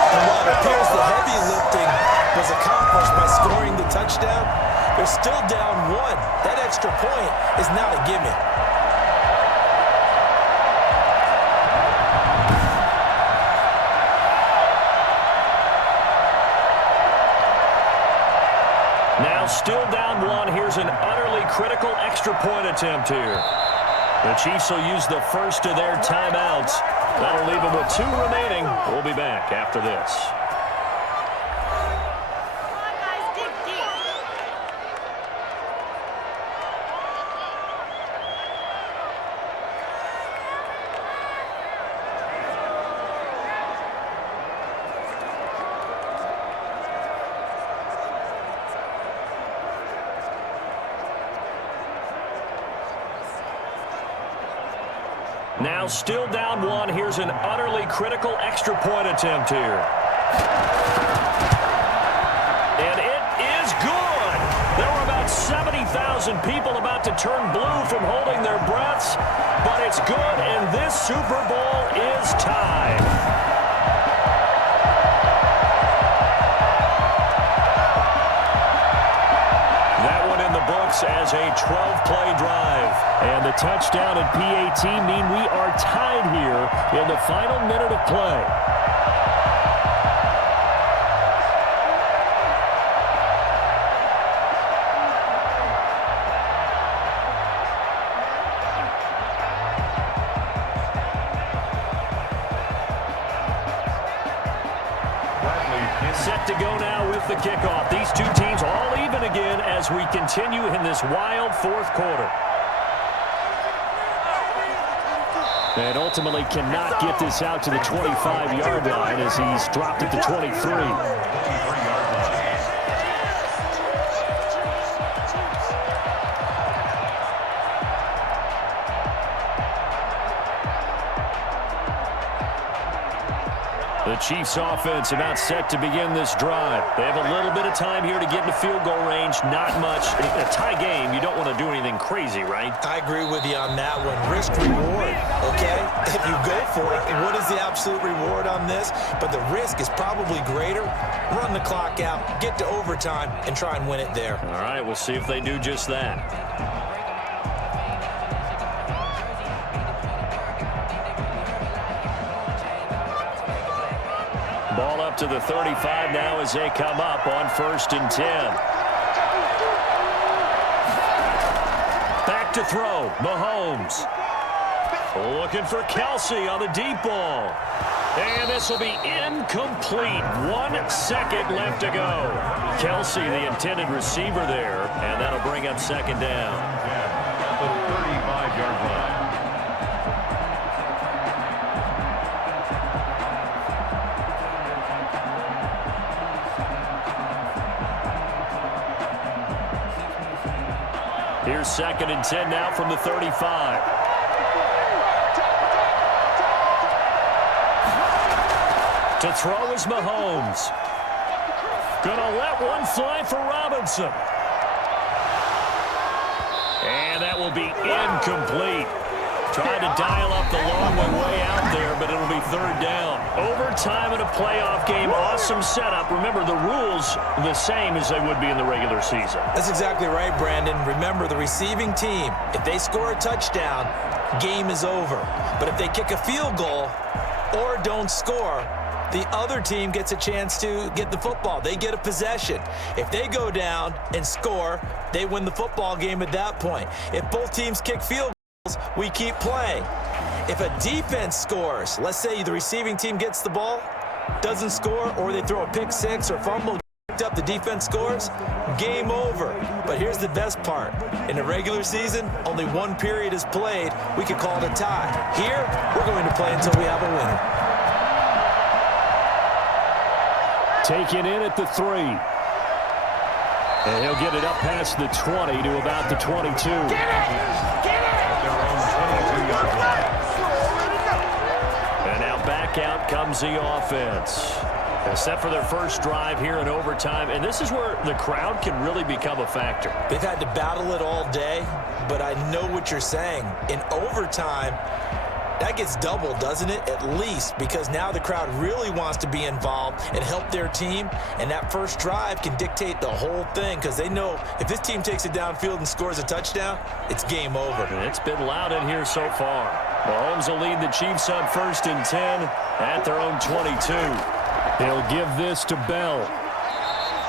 And while it appears the heavy lifting was accomplished by scoring the touchdown, they're still down 1. That extra point is not a gimme. Now still down 1. Here's an utterly critical extra point attempt here. The Chiefs will use the first of their timeouts. That'll leave them with 2 remaining. We'll be back after this. Now still down 1. Here's an utterly critical extra point attempt here. And it is good. There were about 70,000 people about to turn blue from holding their breaths, but it's good, and this Super Bowl is tied. That one in the books as a 12-play drive. And the touchdown and PAT mean we are tied here in the final minute of play. Set to go now with the kickoff. These two teams all even again as we continue in this wild 4th quarter. And ultimately cannot get this out to the 25-yard line as he's dropped at the 23. The Chiefs offense about set to begin this drive. They have a little bit of time here to get into field goal range. Not much. In a tie game, you don't want to do anything crazy, right? I agree with you on that one. Risk reward, okay? If you go for it, what is the absolute reward on this? But the risk is probably greater. Run the clock out, get to overtime, and try and win it there. All right, we'll see if they do just that. Ball up to the 35 now as they come up on 1st and 10. Back to throw, Mahomes. Looking for Kelsey on the deep ball. And this will be incomplete. 1 second left to go. Kelsey, the intended receiver there, and that'll bring up 2nd down. At the 35-yard line. Here's 2nd and 10 now from the 35. To throw is Mahomes. Gonna let one fly for Robinson. And that will be incomplete. Tried to dial up the long one way out there, but it'll be 3rd down. Overtime in a playoff game, awesome setup. Remember, the rules the same as they would be in the regular season. That's exactly right, Brandon. Remember, the receiving team, if they score a touchdown, game is over. But if they kick a field goal or don't score, the other team gets a chance to get the football. They get a possession. If they go down and score, they win the football game at that point. If both teams kick field goals, we keep playing. If a defense scores, let's say the receiving team gets the ball, doesn't score, or they throw a pick six or fumble, up, the defense scores, game over. But here's the best part. In the regular season, only 1 period is played. We could call it a tie. Here, we're going to play until we have a winner. Taken in at the 3. And he'll get it up past the 20 to about the 22. Get it! Their own 22-yard line. And now back out comes the offense. Set for their first drive here in overtime. And this is where the crowd can really become a factor. They've had to battle it all day, but I know what you're saying. In overtime, that gets doubled, doesn't it? At least, because now the crowd really wants to be involved and help their team. And that first drive can dictate the whole thing because they know if this team takes it downfield and scores a touchdown, it's game over. And it's been loud in here so far. Mahomes will lead the Chiefs on 1st and 10 at their own 22. He'll give this to Bell.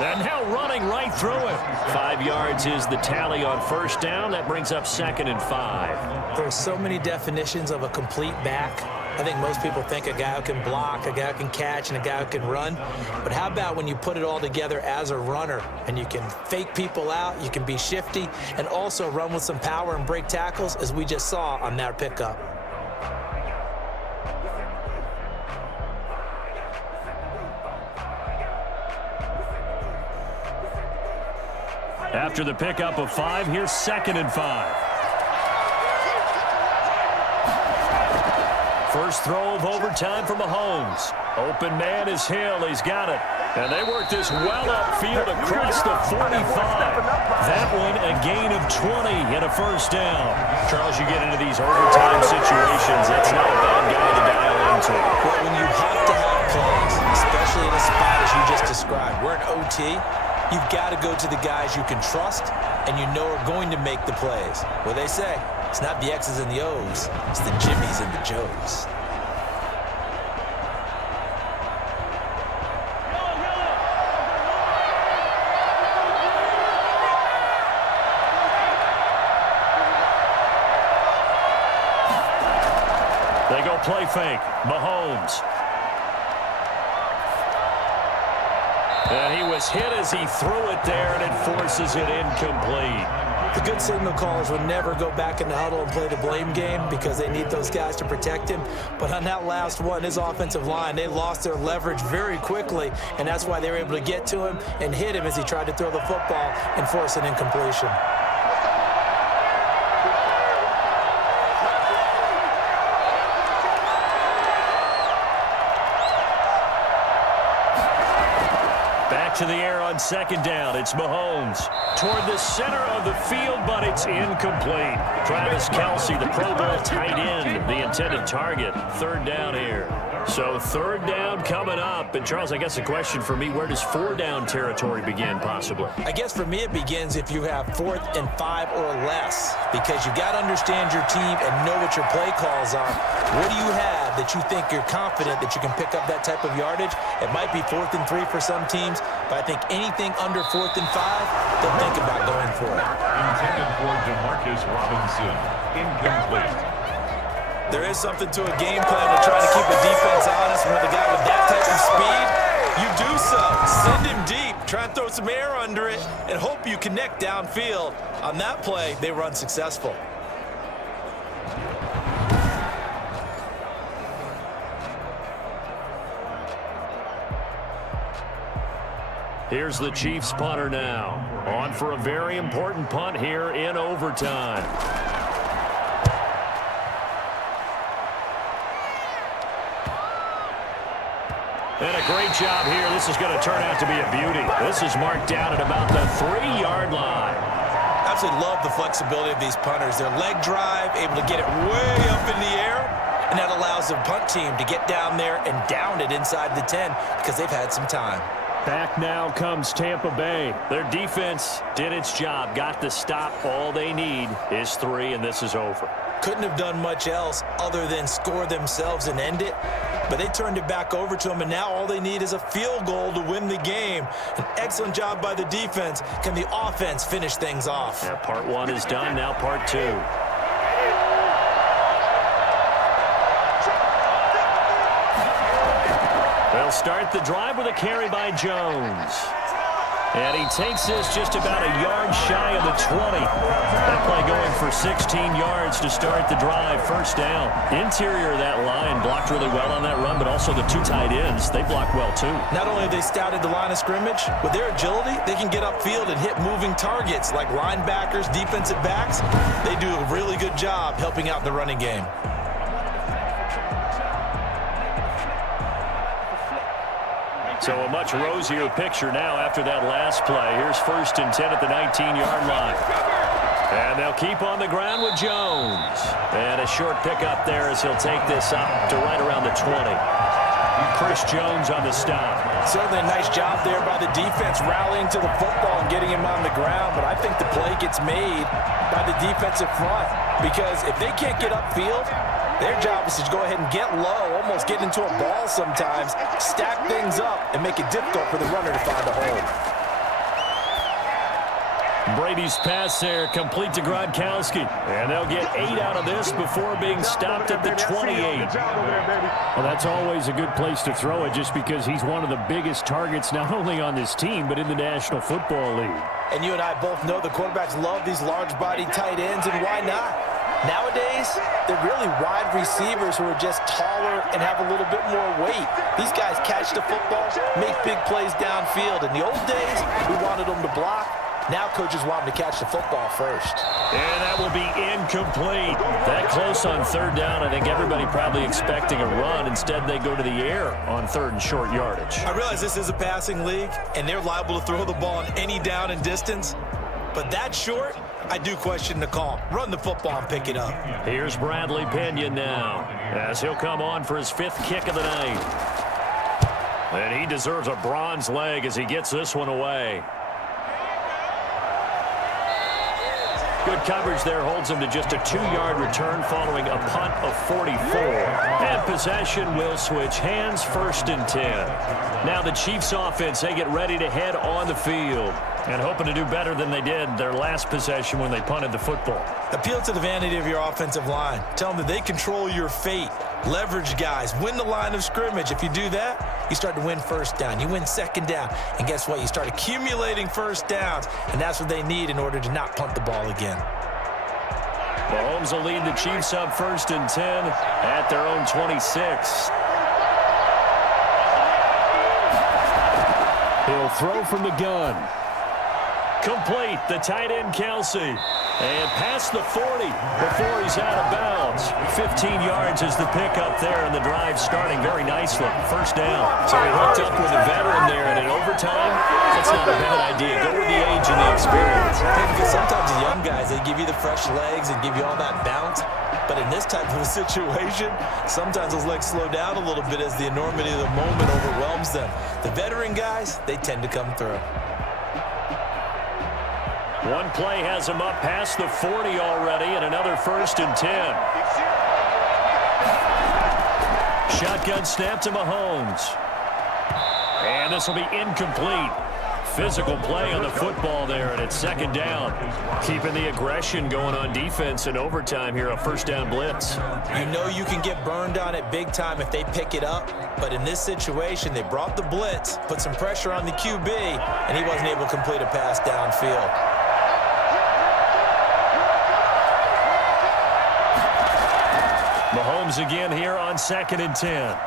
And now running right through it. 5 yards is the tally on first down. That brings up 2nd and 5. There's so many definitions of a complete back. I think most people think a guy who can block, a guy who can catch, and a guy who can run. But how about when you put it all together as a runner and you can fake people out, you can be shifty, and also run with some power and break tackles, as we just saw on that pickup. After the pickup of 5, here's 2nd and 5. First throw of overtime for Mahomes. Open man is Hill. He's got it. And they work this well upfield across the 45. That one a gain of 20 and a first down. Charles, you get into these overtime situations, that's not a bad guy to dial into. Well, when you have to have plays, especially in a spot as you just described, we're in OT, you've got to go to the guys you can trust and you know are going to make the plays. Well, they say it's not the X's and the O's, it's the Jimmies and the Joes. They go play fake. Mahomes. And he was hit as he threw it there, and it forces it incomplete. The good signal callers would never go back in the huddle and play the blame game because they need those guys to protect him. But on that last one, his offensive line, they lost their leverage very quickly, and that's why they were able to get to him and hit him as he tried to throw the football and force an incompletion. To the air on 2nd down. It's Mahomes toward the center of the field, but it's incomplete. Travis Kelce, the Pro Bowl tight end, the intended target. 3rd down here. So 3rd down coming up. And Charles, I guess the question for me, where does 4 down territory begin possibly? I guess for me it begins if you have 4th and 5 or less, because you got to understand your team and know what your play calls are. What do you have that you think you're confident that you can pick up that type of yardage? It might be 4th and 3 for some teams, but I think anything under 4th and 5, they'll think about going for it. Intended for DeMarcus Robinson. Incomplete. There is something to a game plan to try to keep a defense honest. With a guy with that type of speed, you do so. Send him deep, try and throw some air under it, and hope you connect downfield. On that play, they were unsuccessful. Here's the Chiefs punter now. On for a very important punt here in overtime. And a great job here. This is going to turn out to be a beauty. This is marked down at about the 3-yard line. Absolutely love the flexibility of these punters. Their leg drive, able to get it way up in the air, and that allows the punt team to get down there and down it inside the 10 because they've had some time. Back now comes Tampa Bay. Their defense did its job, got the stop. All they need is 3, and this is over. Couldn't have done much else other than score themselves and end it, but they turned it back over to them, and now all they need is a field goal to win the game. An excellent job by the defense. Can the offense finish things off? Yeah, part 1 is done, now part 2. They'll start the drive with a carry by Jones. And he takes this just about a yard shy of the 20. That play going for 16 yards to start the drive. First down. Interior of that line blocked really well on that run, but also the two tight ends, they blocked well too. Not only have they scouted the line of scrimmage, with their agility, they can get upfield and hit moving targets like linebackers, defensive backs. They do a really good job helping out in the running game. So a much rosier picture now after that last play. Here's 1st and 10 at the 19-yard line. And they'll keep on the ground with Jones. And a short pickup there as he'll take this up to right around the 20. Chris Jones on the stop. Certainly a nice job there by the defense rallying to the football and getting him on the ground. But I think the play gets made by the defensive front. Because if they can't get upfield, their job is to go ahead and get low, almost get into a ball sometimes, stack things up, and make it difficult for the runner to find a hole. Brady's pass there, complete to Gronkowski. And they'll get 8 out of this before being stopped at the 28. Well, that's always a good place to throw it just because he's one of the biggest targets not only on this team but in the National Football League. And you and I both know the quarterbacks love these large-bodied tight ends, and why not? Nowadays, they're really wide receivers who are just taller and have a little bit more weight. These guys catch the football, make big plays downfield. In the old days, we wanted them to block. Now coaches want them to catch the football first. And that will be incomplete. That close on 3rd down, I think everybody probably expecting a run. Instead, they go to the air on 3rd and short yardage. I realize this is a passing league, and they're liable to throw the ball on any down and distance. But that short, I do question the call. Run the football and pick it up. Here's Bradley Pinion now as he'll come on for his 5th kick of the night. And he deserves a bronze leg as he gets this one away. Good coverage there holds him to just a 2-yard return following a punt of 44. And possession will switch hands, 1st and 10. Now the Chiefs offense, they get ready to head on the field. And hoping to do better than they did their last possession when they punted the football. Appeal to the vanity of your offensive line. Tell them that they control your fate. Leverage guys. Win the line of scrimmage. If you do that, you start to win 1st down. You win 2nd down. And guess what? You start accumulating 1st downs. And that's what they need in order to not punt the ball again. Mahomes will lead the Chiefs up 1st and 10 at their own 26. He'll throw from the gun. Complete, the tight end Kelsey. And past the 40 before he's out of bounds. 15 yards is the pickup there, and the drive starting very nicely. 1st down. So he hooked up with a veteran there, and in overtime, that's not a bad idea. Go with the age and the experience. Because sometimes the young guys, they give you the fresh legs and give you all that bounce. But in this type of a situation, sometimes those legs slow down a little bit as the enormity of the moment overwhelms them. The veteran guys, they tend to come through. One play has him up past the 40 already, and another 1st and 10. Shotgun snap to Mahomes. And this will be incomplete. Physical play on the football there, and it's 2nd down. Keeping the aggression going on defense in overtime here, a 1st down blitz. You know you can get burned on it big time if they pick it up, but in this situation, they brought the blitz, put some pressure on the QB, and he wasn't able to complete a pass downfield. Mahomes again here on 2nd and 10.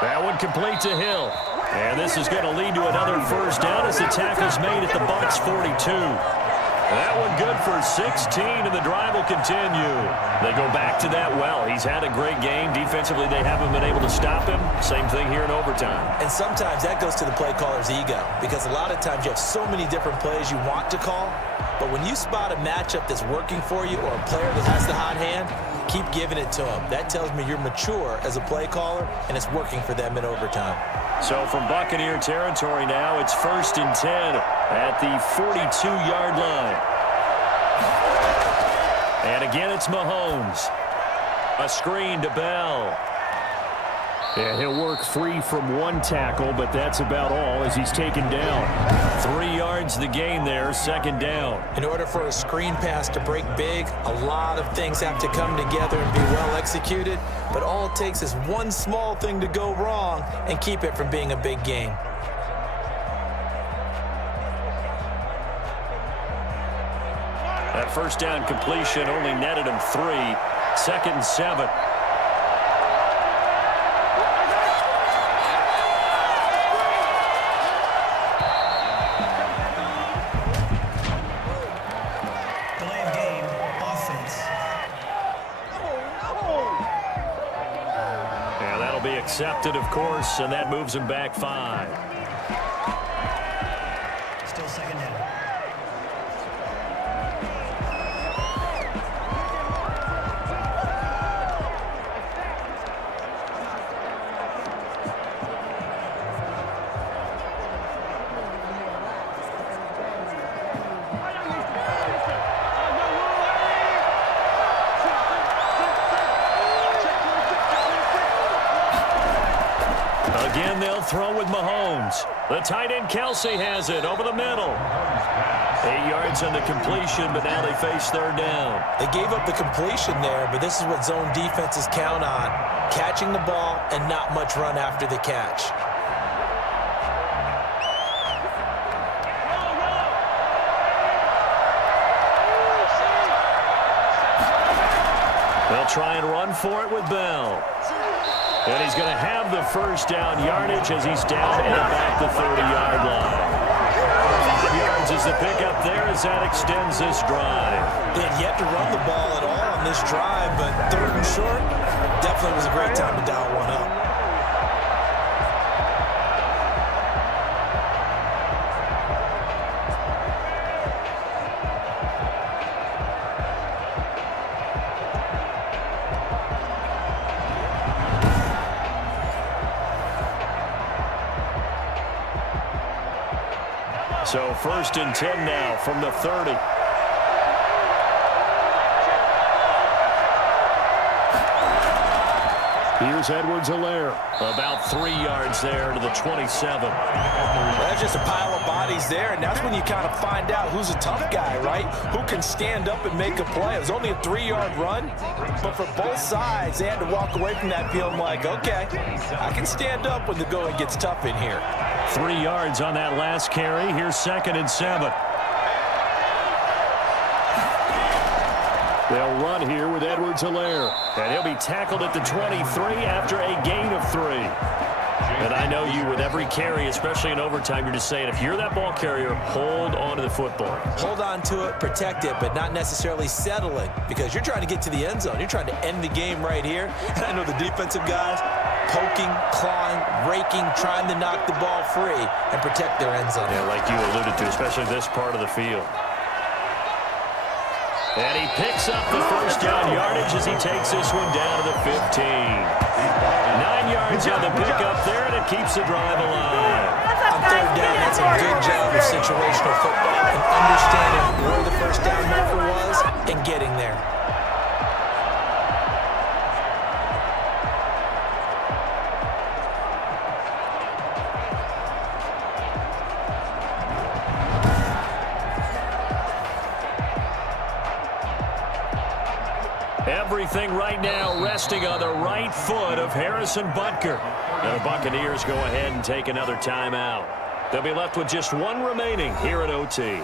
That one complete to Hill. And this is going to lead to another 1st down as the tackle's made at the Bucs 42. That one good for 16, and the drive will continue. They go back to that well. He's had a great game. Defensively, they haven't been able to stop him. Same thing here in overtime. And sometimes that goes to the play caller's ego, because a lot of times you have so many different plays you want to call, but when you spot a matchup that's working for you or a player that has the hot hand, keep giving it to them. That tells me you're mature as a play caller, and it's working for them in overtime. So from Buccaneer territory now, it's 1st and 10 at the 42-yard line. And again, it's Mahomes. A screen to Bell. Yeah, he'll work free from one tackle, but that's about all as he's taken down. 3 yards the gain there, 2nd down. In order for a screen pass to break big, a lot of things have to come together and be well executed, but all it takes is one small thing to go wrong and keep it from being a big gain. That first down completion only netted him 3. 2nd and 7. Delay of game, offense. Yeah, that'll be accepted, of course, and that moves him back 5. Still 2nd down. Again, they'll throw with Mahomes. The tight end Kelsey has it over the middle. 8 yards on the completion, but now they face 3rd down. They gave up the completion there, but this is what zone defenses count on. Catching the ball and not much run after the catch. They'll try and run for it with Bell. And he's going to have the first down yardage as he's down and about the 30-yard line. 5 yards is the pickup there as that extends this drive. They had yet to run the ball at all on this drive, but 3rd and short definitely was a great time to dial one up. So 1st and 10 now from the 30. Here's Edwards-Helaire. About 3 yards there to the 27. That's just a pile of bodies there, and that's when you kind of find out who's a tough guy, right? Who can stand up and make a play. It was only a 3-yard run, but for both sides, they had to walk away from that feeling like, okay, I can stand up when the going gets tough in here. 3 yards on that last carry. Here's 2nd and 7. They'll run here with Edwards-Helaire. And he'll be tackled at the 23 after a gain of 3. And I know you, with every carry, especially in overtime, you're just saying, if you're that ball carrier, hold on to the football. Hold on to it, protect it, but not necessarily settle it, because you're trying to get to the end zone. You're trying to end the game right here. And I know the defensive guys poking, clawing, raking, trying to knock the ball free and protect their end zone. Yeah, like you alluded to, especially this part of the field. And he picks up the first down yardage as he takes this one down to the 15. 9 yards on the pickup there, and it keeps the drive alive. On 3rd down, that's a good job of situational football and understanding where the first down marker was and getting there. Everything right now resting on the right foot of Harrison Butker. And the Buccaneers go ahead and take another timeout. They'll be left with just one remaining here at OT.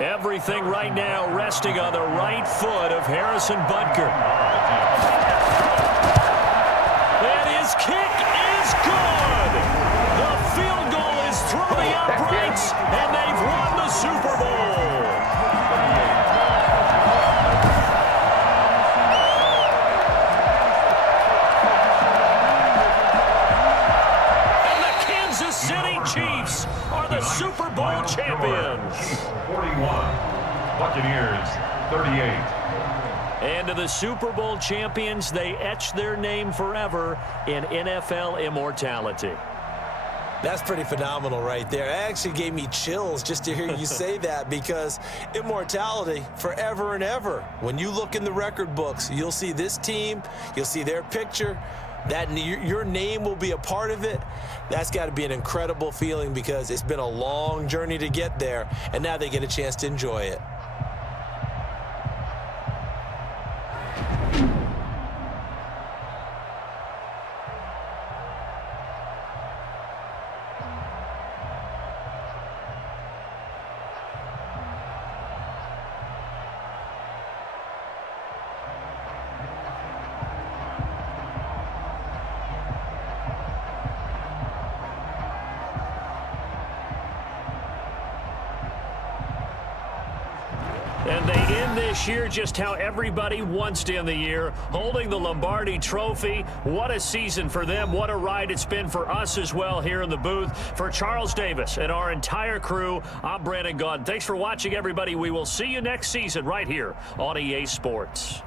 Everything right now resting on the right foot of Harrison Butker. And his kick is good. The field goal is through the uprights, and they've won the Super Bowl. And the Kansas City Chiefs are the Super Bowl champions. 41, Buccaneers 38. And to the Super Bowl champions, they etch their name forever in NFL immortality. That's pretty phenomenal right there. It actually gave me chills just to hear you say that, because immortality forever and ever. When you look in the record books, you'll see this team, you'll see their picture, that your name will be a part of it, that's got to be an incredible feeling because it's been a long journey to get there, and now they get a chance to enjoy it. And they end this year just how everybody wants to end the year, holding the Lombardi Trophy. What a season for them. What a ride it's been for us as well here in the booth. For Charles Davis and our entire crew, I'm Brandon Gaudin. Thanks for watching, everybody. We will see you next season right here on EA Sports.